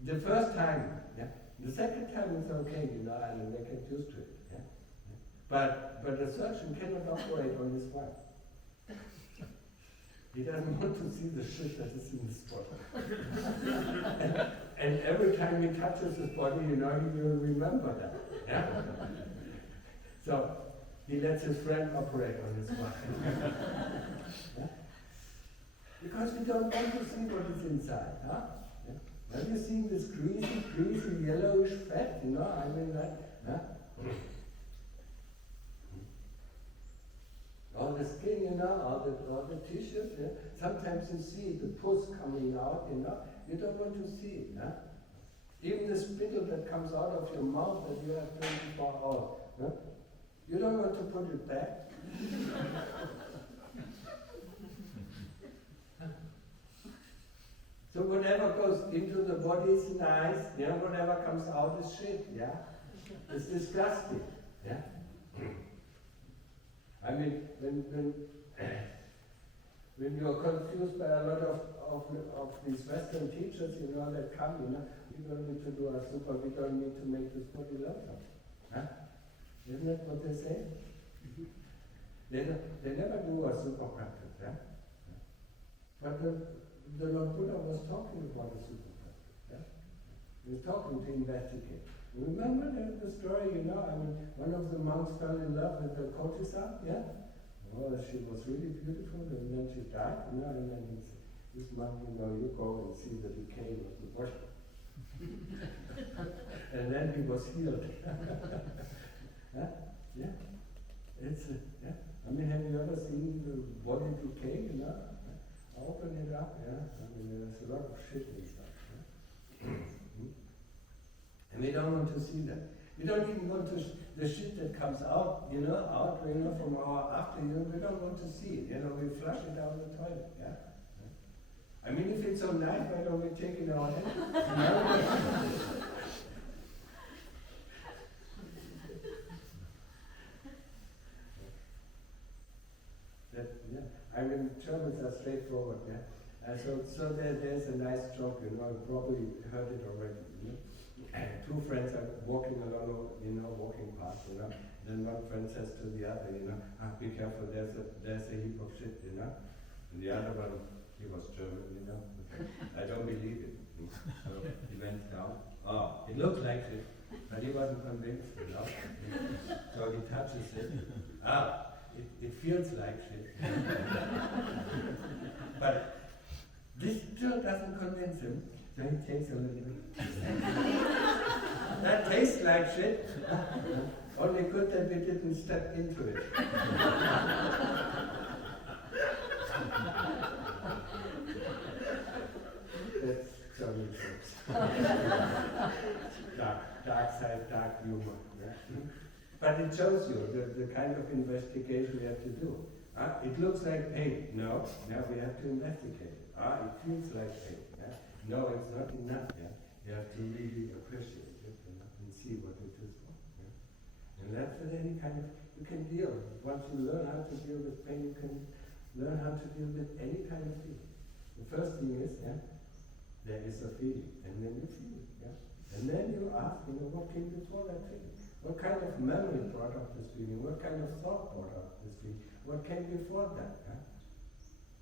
The first time, The second time is okay, and they get used to it. But the surgeon cannot operate on his wife. He doesn't want to see the shit that is in his body. and every time he touches his body, he will remember that. So he lets his friend operate on his wife. Because we don't want to see what is inside. Have you seen this greasy, yellowish fat? You know, I mean that. Huh? All the skin, you know, all the tissues. Yeah? Sometimes you see the pus coming out. You know, you don't want to see it. Huh? Even the spittle that comes out of your mouth that you have 24 hours. Huh? You don't want to put it back. So whatever goes into the body is nice, yeah. Whatever comes out is shit, yeah. It's disgusting, yeah. I mean, when you are confused by a lot of these Western teachers, you know, that come, you know, we don't need to do a super, we don't need to make this body lovely, huh? Isn't that what they say? They never do a super practice, yeah. But the Lord Buddha was talking about the super practice. Yeah? He was talking to investigate. Remember the story, you know, I mean, one of the monks fell in love with the courtesan, yeah? Oh, she was really beautiful, and then she died, you know, and then this monk, you know, you go and see the decay of the body. And then he was healed. Huh? Yeah? It's, yeah? I mean, have you ever seen the body decay, you know? Open it up, yeah? I mean, there's a lot of shit inside. Yeah? And we don't want to see that. We don't even want to, the shit that comes out, you know, from our after, you know, we don't want to see it. You know, we flush it down the toilet, yeah? I mean, if it's so nice, why don't we take it out? Yeah. I mean, Germans are straightforward, yeah. So there's a nice joke, you know, you probably heard it already, you know. Two friends are walking along, you know, walking past, you know. Then one friend says to the other, you know, be careful, there's a heap of shit, you know. And the other one, he was German, you know. I don't believe it. So he went down. Oh, it looked like shit, but he wasn't convinced, you know. So he touches it. It feels like shit. But this still doesn't convince him, so he takes a little bit. That tastes like shit. Only good that we didn't step into it. That's German jokes. Dark side, dark humor. Yeah? But it shows you the kind of investigation we have to do. It looks like pain. No, now we have to investigate it. It feels like pain. Yeah? No, it's not enough. Yeah? You have to really appreciate it, you know, and see what it is. Yeah? And that's any kind of, you can deal. Once you learn how to deal with pain, you can learn how to deal with any kind of feeling. The first thing is, yeah, there is a feeling, and then you feel it. Yeah? And then you ask, you know, what came before that feeling? What kind of memory brought up this feeling? What kind of thought brought up this feeling? What came before that? Yeah?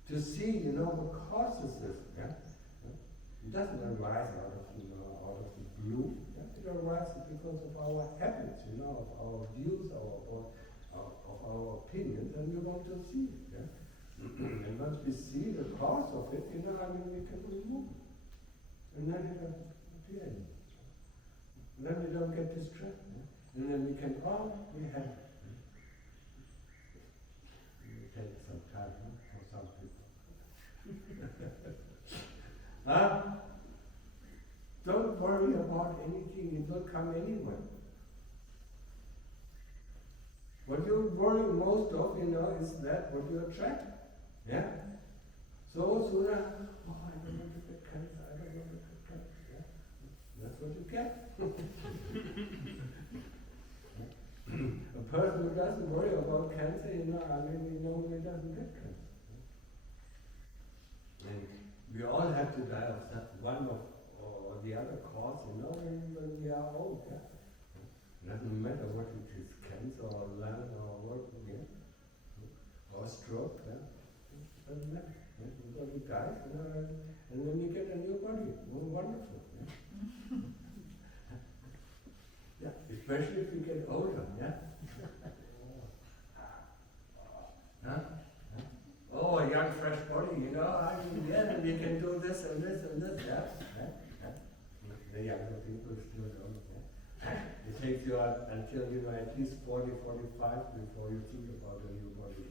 To see, you know, what causes this. Yeah? It doesn't arise out of, you know, out of the blue. Yeah? It arises because of our habits, you know, of our views, of our opinions, and we want to see it. Yeah? And once we see the cause of it, you know, I mean, we can remove it. And then it doesn't appear anymore. And then we don't get distracted. Yeah? And then we can, we have it. It takes some time, huh, for some people. Don't worry about anything, it will come anyway. What you worry most of, you know, is that what you attract. Yeah? So sooner, I don't want to get cancer, I don't want to get cancer. Yeah? That's what you get. A person who doesn't worry about cancer, you know, I mean, he normally doesn't get cancer. And we all have to die of that one or the other cause, you know, when we are old. Yeah? It doesn't matter what it is, cancer or lung or what, yeah? Or stroke. Yeah? It doesn't matter. Yeah? The body dies, you know, and then you get a new body. Wonderful. Yeah? Yeah, especially if you get older, yeah? Huh? Oh, a young, fresh body, you know, I mean, yeah, we can do this and this and this, yeah? the younger people still don't. Yeah? It takes you until at least 40, 45 before you think about a new body.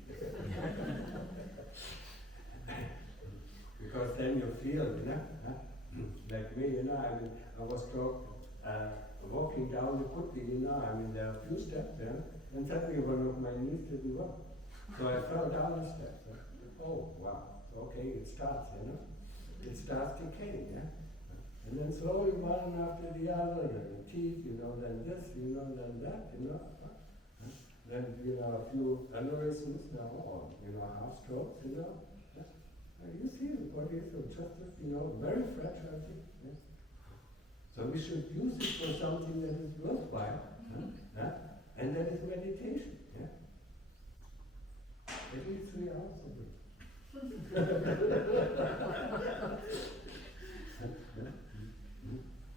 Because then you feel, like me, I was walking down the putti, there are a few steps, and suddenly one of my knees didn't work. So I fell down the steps. Oh, wow, okay, it starts, It starts decaying, And then slowly one after the other, and teeth, then this, then that, Then, a few aneurysms now, or, half strokes, You see the body is just, very fragile thing. So we should use it for something that is worthwhile, and that is meditation. At least 3 hours a day.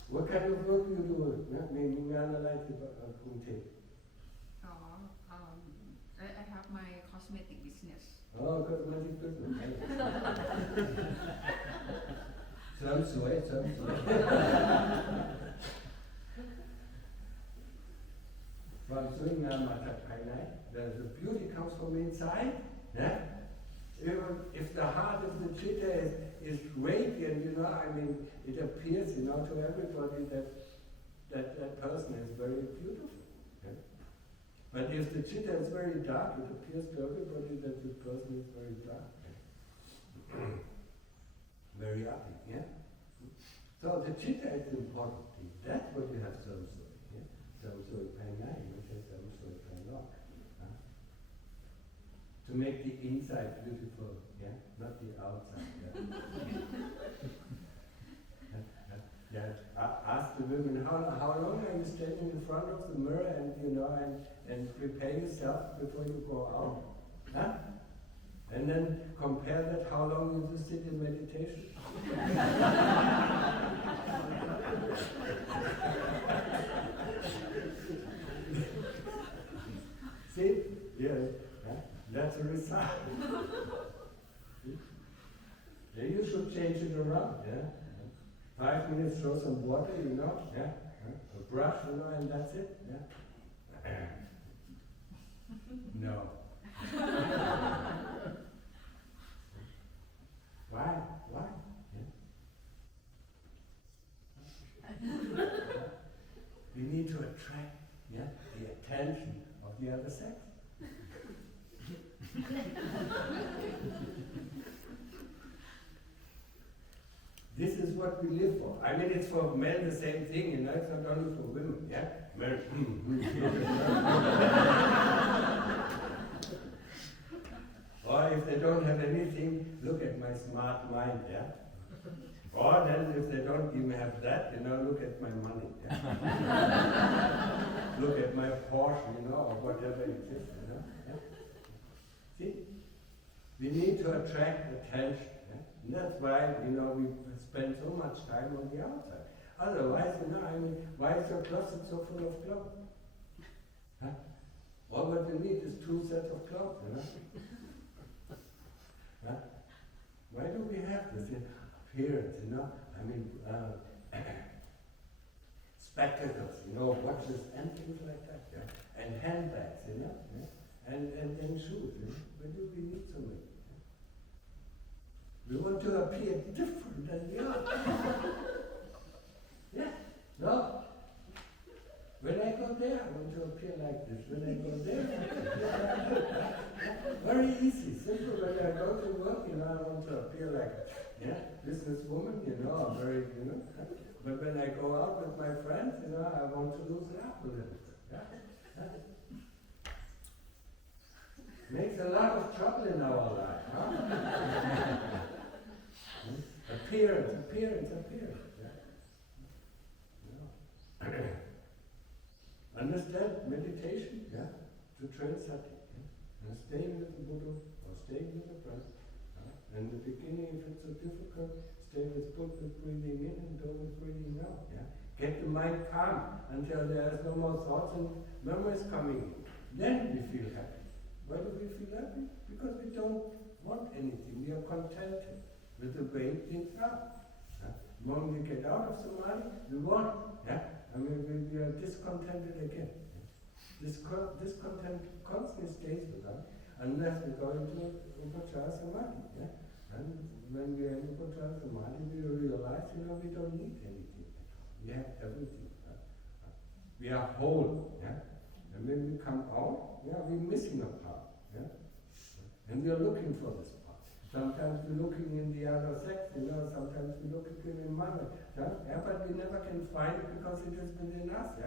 What kind of work you do? Maybe analyze it. I have my cosmetic business. Oh, cosmetic business. Some sweat. From the beauty comes from inside. Even if the heart of the chitta is radiant, it appears, to everybody that person is very beautiful. But if the chitta is very dark, it appears to everybody that the person is very dark. Very ugly, So the chitta is the important thing. That's what you have samsoi. Samsoi painai, which is samsoi painok. To make the inside beautiful, not the outside. Ask the women, how long are you standing in front of the mirror and prepare yourself before you go out? And then compare that how long you just sit in meditation. See? That's a result. You should change it around. 5 minutes, throw some water, a brush, and that's it. No. Why? We need to attract the attention of the other sex. This is what we live for. It's for men the same thing, it's not only for women, Men, Or if they don't have anything, look at my smart mind, Or then if they don't even have that, look at my money, Look at my Porsche, or whatever it is, See? We need to attract attention. And that's why, we spend so much time on the outside. Otherwise, why is your closet so full of clothes? All what you need is 2 sets of clothes, Why do we have this appearance, spectacles, watches and things like that, and handbags, and shoes, Why do we need so many? We want to appear different than we are. No. When I go there, I want to appear like this. When I go there, I want to appear like this. Very easy, simple. When I go to work, I want to appear like businesswoman, I'm very, But when I go out with my friends, I want to loosen up a little bit. Makes a lot of trouble in our life, Appearance. Understand meditation, to train sati, and staying with the Buddha or staying with the breath. In the beginning, if it's so difficult, stay with Buddha breathing in and go with breathing out. Get the mind calm until there is no more thoughts and memories coming in. Then we feel happy. Why do we feel happy? Because we don't want anything. We are contented with the way things are. When we get out of samadhi, we want, I mean, we are discontented again. Discontent constantly stays with us unless we go into Upachara Samadhi. And when we are in Upachara Samadhi, we realize, we don't need anything. We have everything. We are whole. And when we come out, we're missing a part. And we are looking for this part. Sometimes we're looking in the other sex, sometimes we're looking in mother. But we never can find it because it is within us.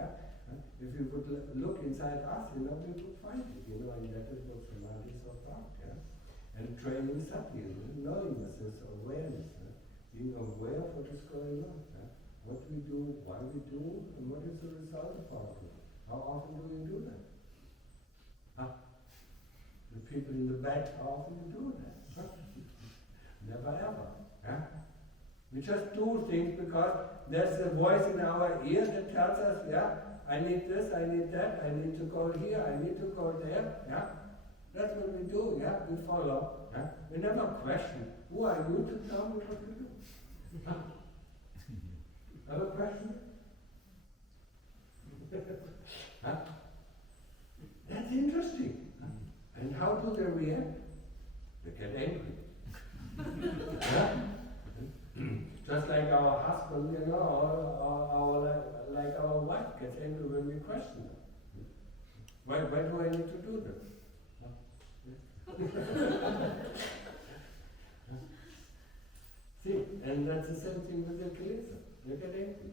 If we would look inside us, we would find it. And that is what samadhi is about. And training sati, knowingness is awareness. Being aware of what is going on. What we do, why we do, and what is the result of our doing. How often do we do that? The people in the back, how often do you do that? Never ever. We just do things because there's a voice in our ear that tells us, I need this, I need that, I need to go here, I need to go there. That's what we do, we follow. We never question, who are you to tell me what to do? Have a question? That's interesting. And how do they react? They get angry. Just like our husband, or like our wife gets angry when we question them. Why do I need to do this? See, and that's the same thing with the kilesa. They get angry.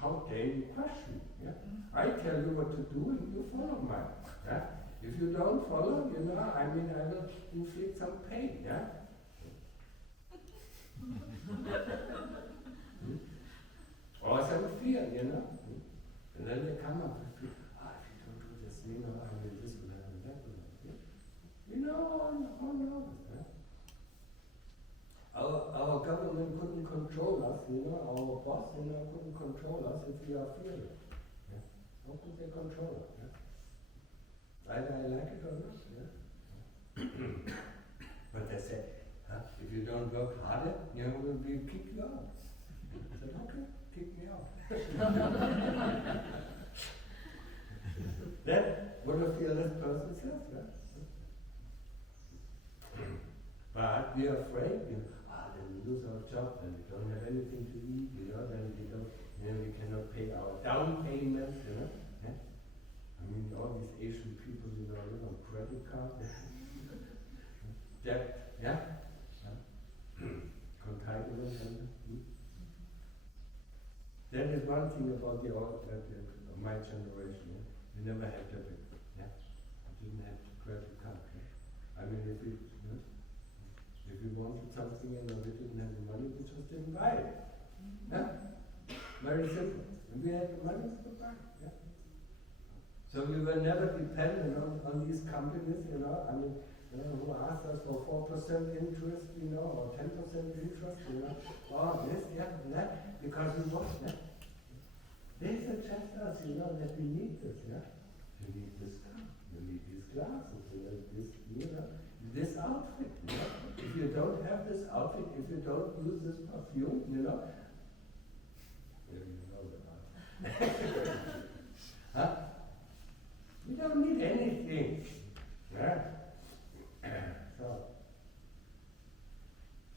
How dare you question? I tell you what to do and you follow mine. If you don't follow, I will inflict some pain. Or some fear, And then they come up with fear. If you don't do this, I will this will happen, that will happen. How nervous. Our government couldn't control us, our boss, couldn't control us if we are fearless. How could they control us? Either I like it or not. But they said, if you don't work harder, we'll kick you out. I said, okay, kick me out. That's what a fearless person says. But we are afraid, then we lose our job, and we don't have anything to eat, then we cannot pay our down payments, all these Asian people, live on credit card. Debt, That is one thing about my generation. We never had debit. We didn't have credit card. If we wanted something and we didn't have the money, we just didn't buy it. Very simple. And we had the money to buy it. So we were never dependent on these companies, who asked us for 4% interest, or 10% interest, or this, that, because we want that. They suggest us, that we need this, You need this car, you need these glasses, this outfit, If you don't have this outfit, if you don't use this perfume, We don't need anything.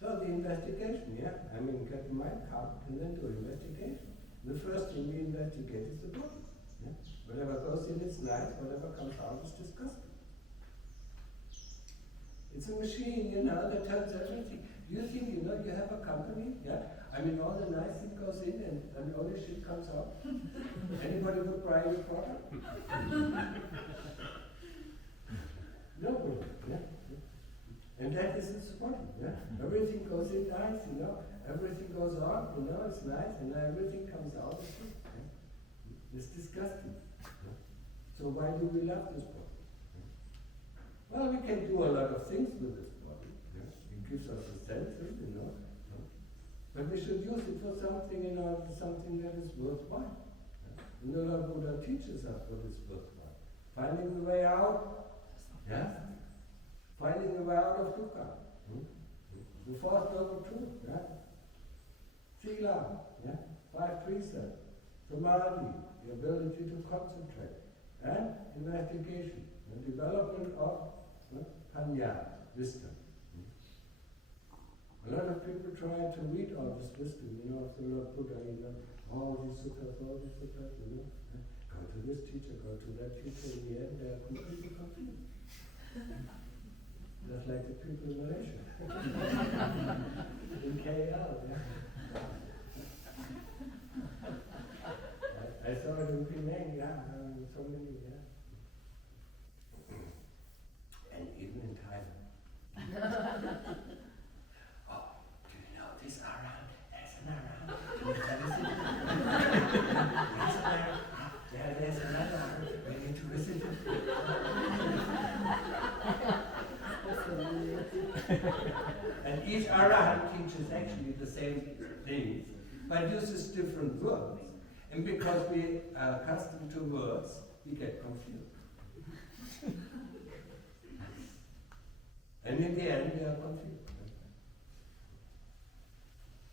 So the investigation, get my card and then do investigation. The first thing we investigate is the body. Whatever goes in is nice, whatever comes out is disgusting. It's a machine, that tells everything. You think, you have a company, all the nice thing goes in and all the shit comes out. Anybody would buy your product? Nobody, And that is its body, Everything goes in nice, Everything goes on, it's nice, and everything comes out as good. It's disgusting. So why do we love this body? Well, we can do a lot of things with this body. It gives us the senses, But we should use it for something, something that is worthwhile. The Lord Buddha teaches us what is worthwhile. Finding the way out, Finding the way out of dukkha. The fourth noble truth, Sila, yeah? 5 precepts. Samadhi, the ability to concentrate. And investigation, the development of panya, wisdom. A lot of people try to read all this wisdom, of the Lord Buddha, all these suttas, go to this teacher, go to that teacher, in the end they are completely confused. Just like the people in Malaysia. In KL, yeah. I saw it in Penang, so many, and even in Thailand. Oh, do you know this around? There's an around. There's another around. We need to visit it. And each arahant teaches actually the same things, but uses different words. And because we are accustomed to words, we get confused. And in the end, we are confused.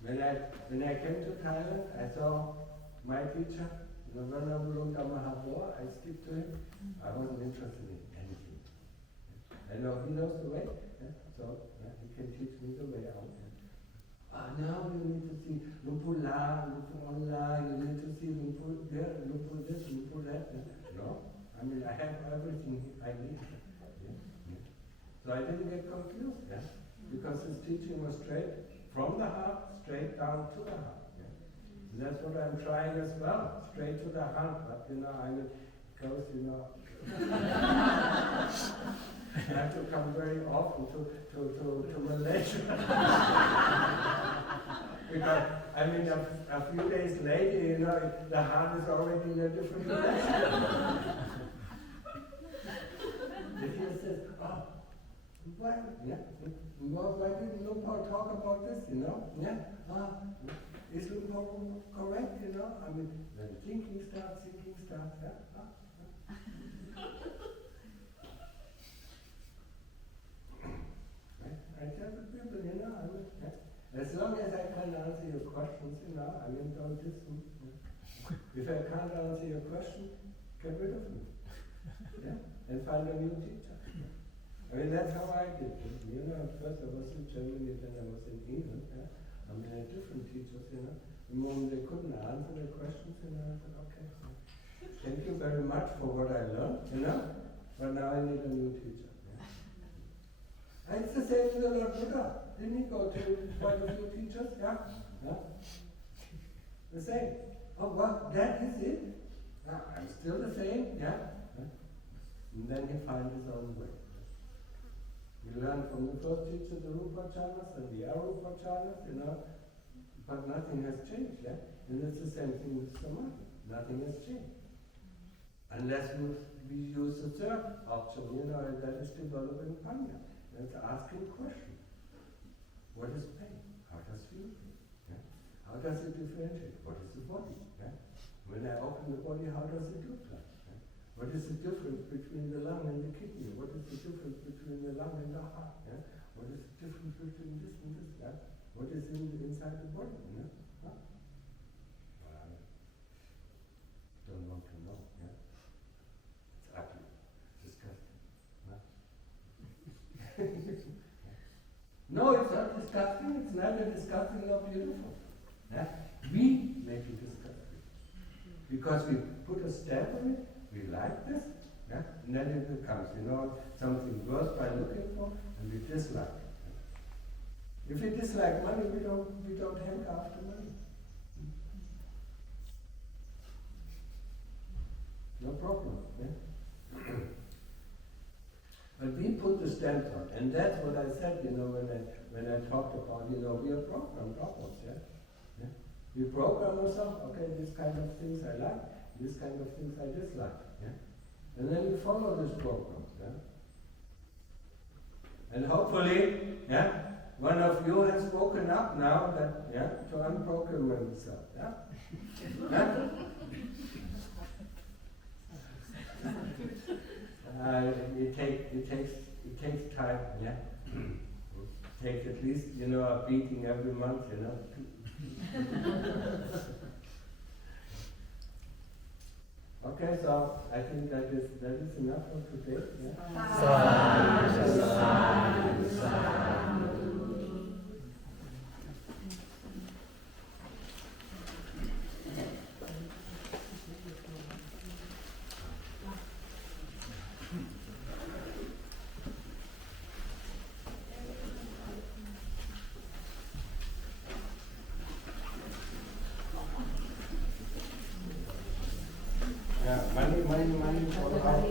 When I came to Thailand, I saw my teacher, Venerable Mahabua. I stick to him. I wasn't interested in anything. I know he knows the way, so he can teach me the way out. Now you need to see Lumpur La, Lumpur Onla, you need to see Lumpur there, Lumpur this, Lumpur that. No, I mean I have everything I need. So I didn't get confused, because his teaching was straight from the heart, straight down to the heart. And that's what I'm trying as well, straight to the heart. But I mean, because I have to come very often to Malaysia. Because, I mean, a few days later, the heart is already in a different direction. The teacher says, oh, why didn't Lumpur talk about this, is Lumpur correct, I mean, when thinking starts, I tell the people, I mean, as long as I can answer your questions, I mean, don't listen. If I can't answer your question, get rid of me. And find a new teacher. I mean, that's how I did it. At first I was in Germany, then I was in England. I mean, I had different teachers, The moment they couldn't answer the questions, I said, okay, thank you very much for what I learned, but now I need a new teacher. And it's the same with the Lord Buddha. Didn't he go to quite a few teachers? The same. Oh, well, that is it? I'm still the same, And then he finds his own way. We learn from the first teacher, the Rupacharas and the Arupacharas, but nothing has changed, And it's the same thing with Samadhi. Nothing has changed. Unless we use the third option, that is developing panya. That's asking questions. What is pain? How does it feel? How does it differentiate? What is the body? When I open the body, how does it look like? What is the difference between the lung and the kidney? What is the difference between the lung and the heart? What is the difference between this and this? What is inside the body? Don't want to know. It's ugly. It's disgusting. No, it's not disgusting. It's neither disgusting nor beautiful. We make it disgusting. Because we put a stamp on it, we like this, and then it becomes, something worth by looking for, and we dislike it. If we dislike money, we don't hanker after money. No problem. But we put the stamps on, and that's what I said, when I talked about, we are programmed, We program ourselves, okay, this kind of things I like, this kind of things I dislike, And then we follow this program, And hopefully, one of you has woken up now that, to unprogram himself, it takes time, It takes at least, a beating every month, Okay, so I think that is enough for today. Yeah? Yeah, money for the house.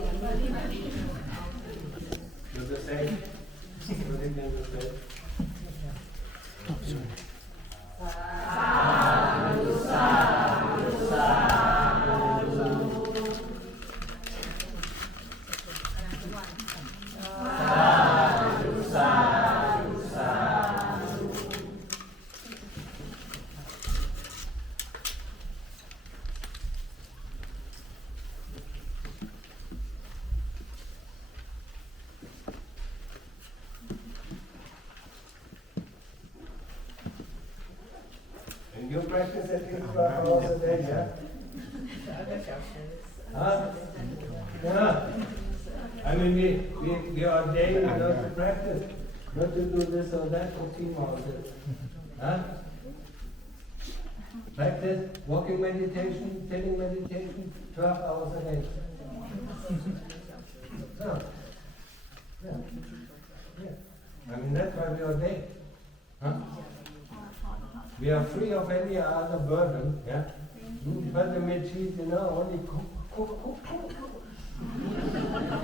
Do the same. Everything is the same. And you practice at least 12 hours a day, yeah? Huh? Yeah. I mean, we are ordained, to practice, not to do this or that for 14 hours. Huh? Practice walking meditation, sitting meditation, 12 hours a day. So, yeah. I mean, that's why we are ordained. Huh? We are free of any other burden, yeah? But the cheese, only cook.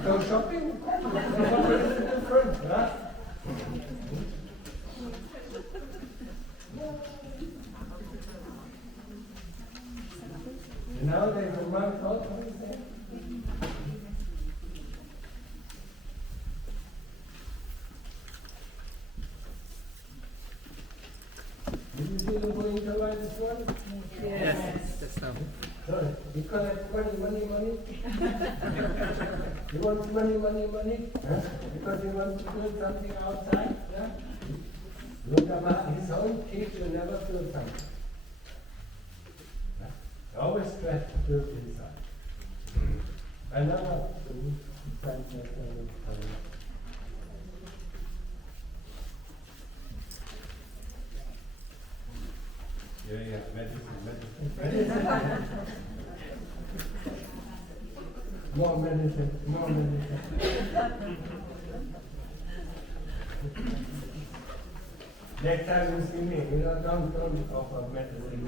Go shopping, cook. What is the difference, huh? Nowadays, the monk also is there. Did you see the going to light this morning? Yes, that's so. Sorry, you collect money. You want money? Huh? Because you want to do something outside, yeah? Wunderbar, his own teacher never feel something. Huh? Always try to do it inside. I know Yeah, medicine. More medicine. Next time you see me, don't offer medicine.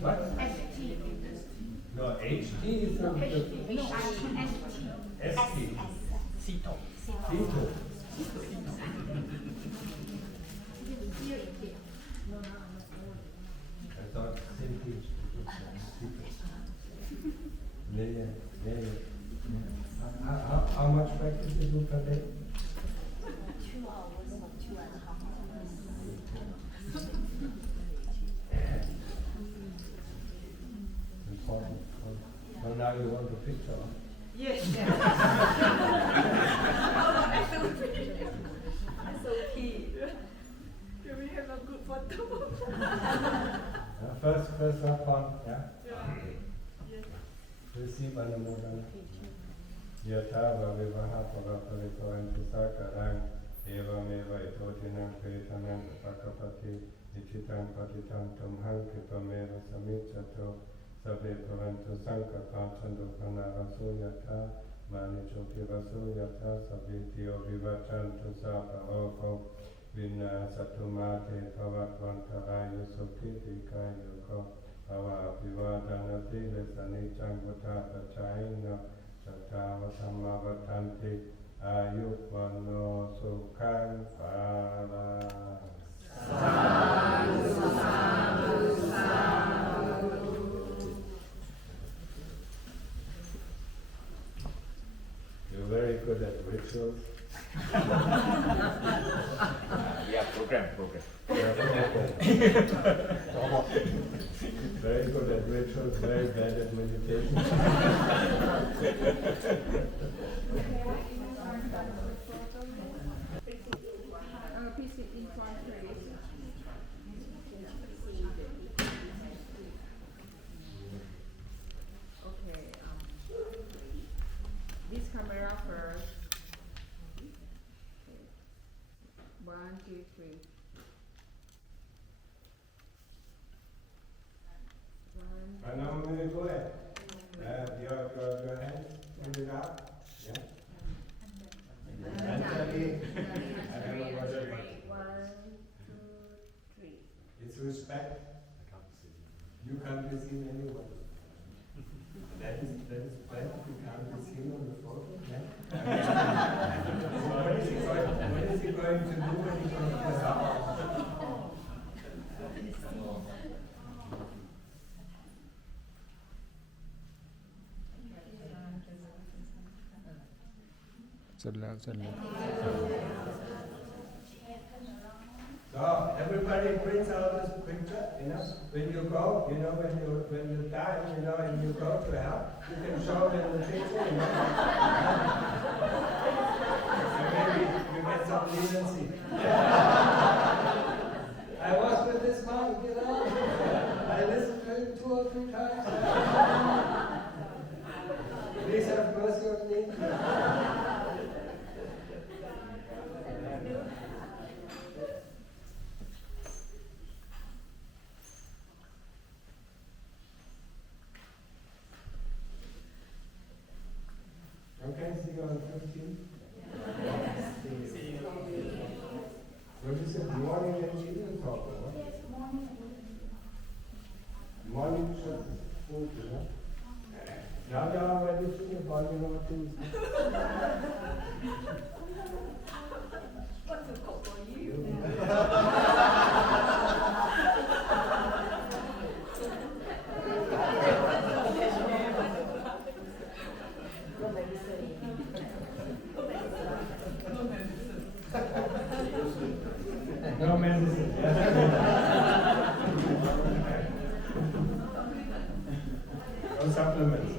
What? No, HT is not the ST. Cito. I thought same thing. Yeah. How much practice you do per day? 2 hours or 2.5 hours. Important. So now you want a picture? Huh? Yes. Can we have a good photo? First up on, yeah? Receive anamodana. Yatha vivaha paraparito entusakarang eva meva itotinam kritanam pakapati ichitam patitam tumhang kipameva samichato sabe pavantu sankapachandu panavasu yatha manichoki vasu yatha sabityo vivachantu sapa oko vina satumate pavatvantarayu sukhiti kayuko ava apivadanati lesani changuta pachayina สัทธาวธรรมาวัฏันติอายุวันโนสุขังภาลัง You're very good at rituals. Yeah, program. Very good at rituals, very bad at meditation. Please sit in front, please. Okay. This camera first. Okay. 1, 2, 3. 1. Pranam Mudikule. Your hand, hold it out. Yeah. Anjali. I don't know what it was. 1, 2, 3. It's respect. I can't see. You can't be seen anywhere. That is bad. You can't be seen on the photo. Yeah. What is he going to do when he goes to the house? Setแล้ว So everybody brings out this picture, when you go, when you die, and you go to hell, you can show them the picture, And maybe you get some leniency. I was with this monk, I listened to him 2 or 3 times. Please have mercy on me. Okay, see you on 15. What is it? Morning and evening talk, what? Morning should be food, Now you are ready to see about what things. What's the call for you? No medicine. No supplements.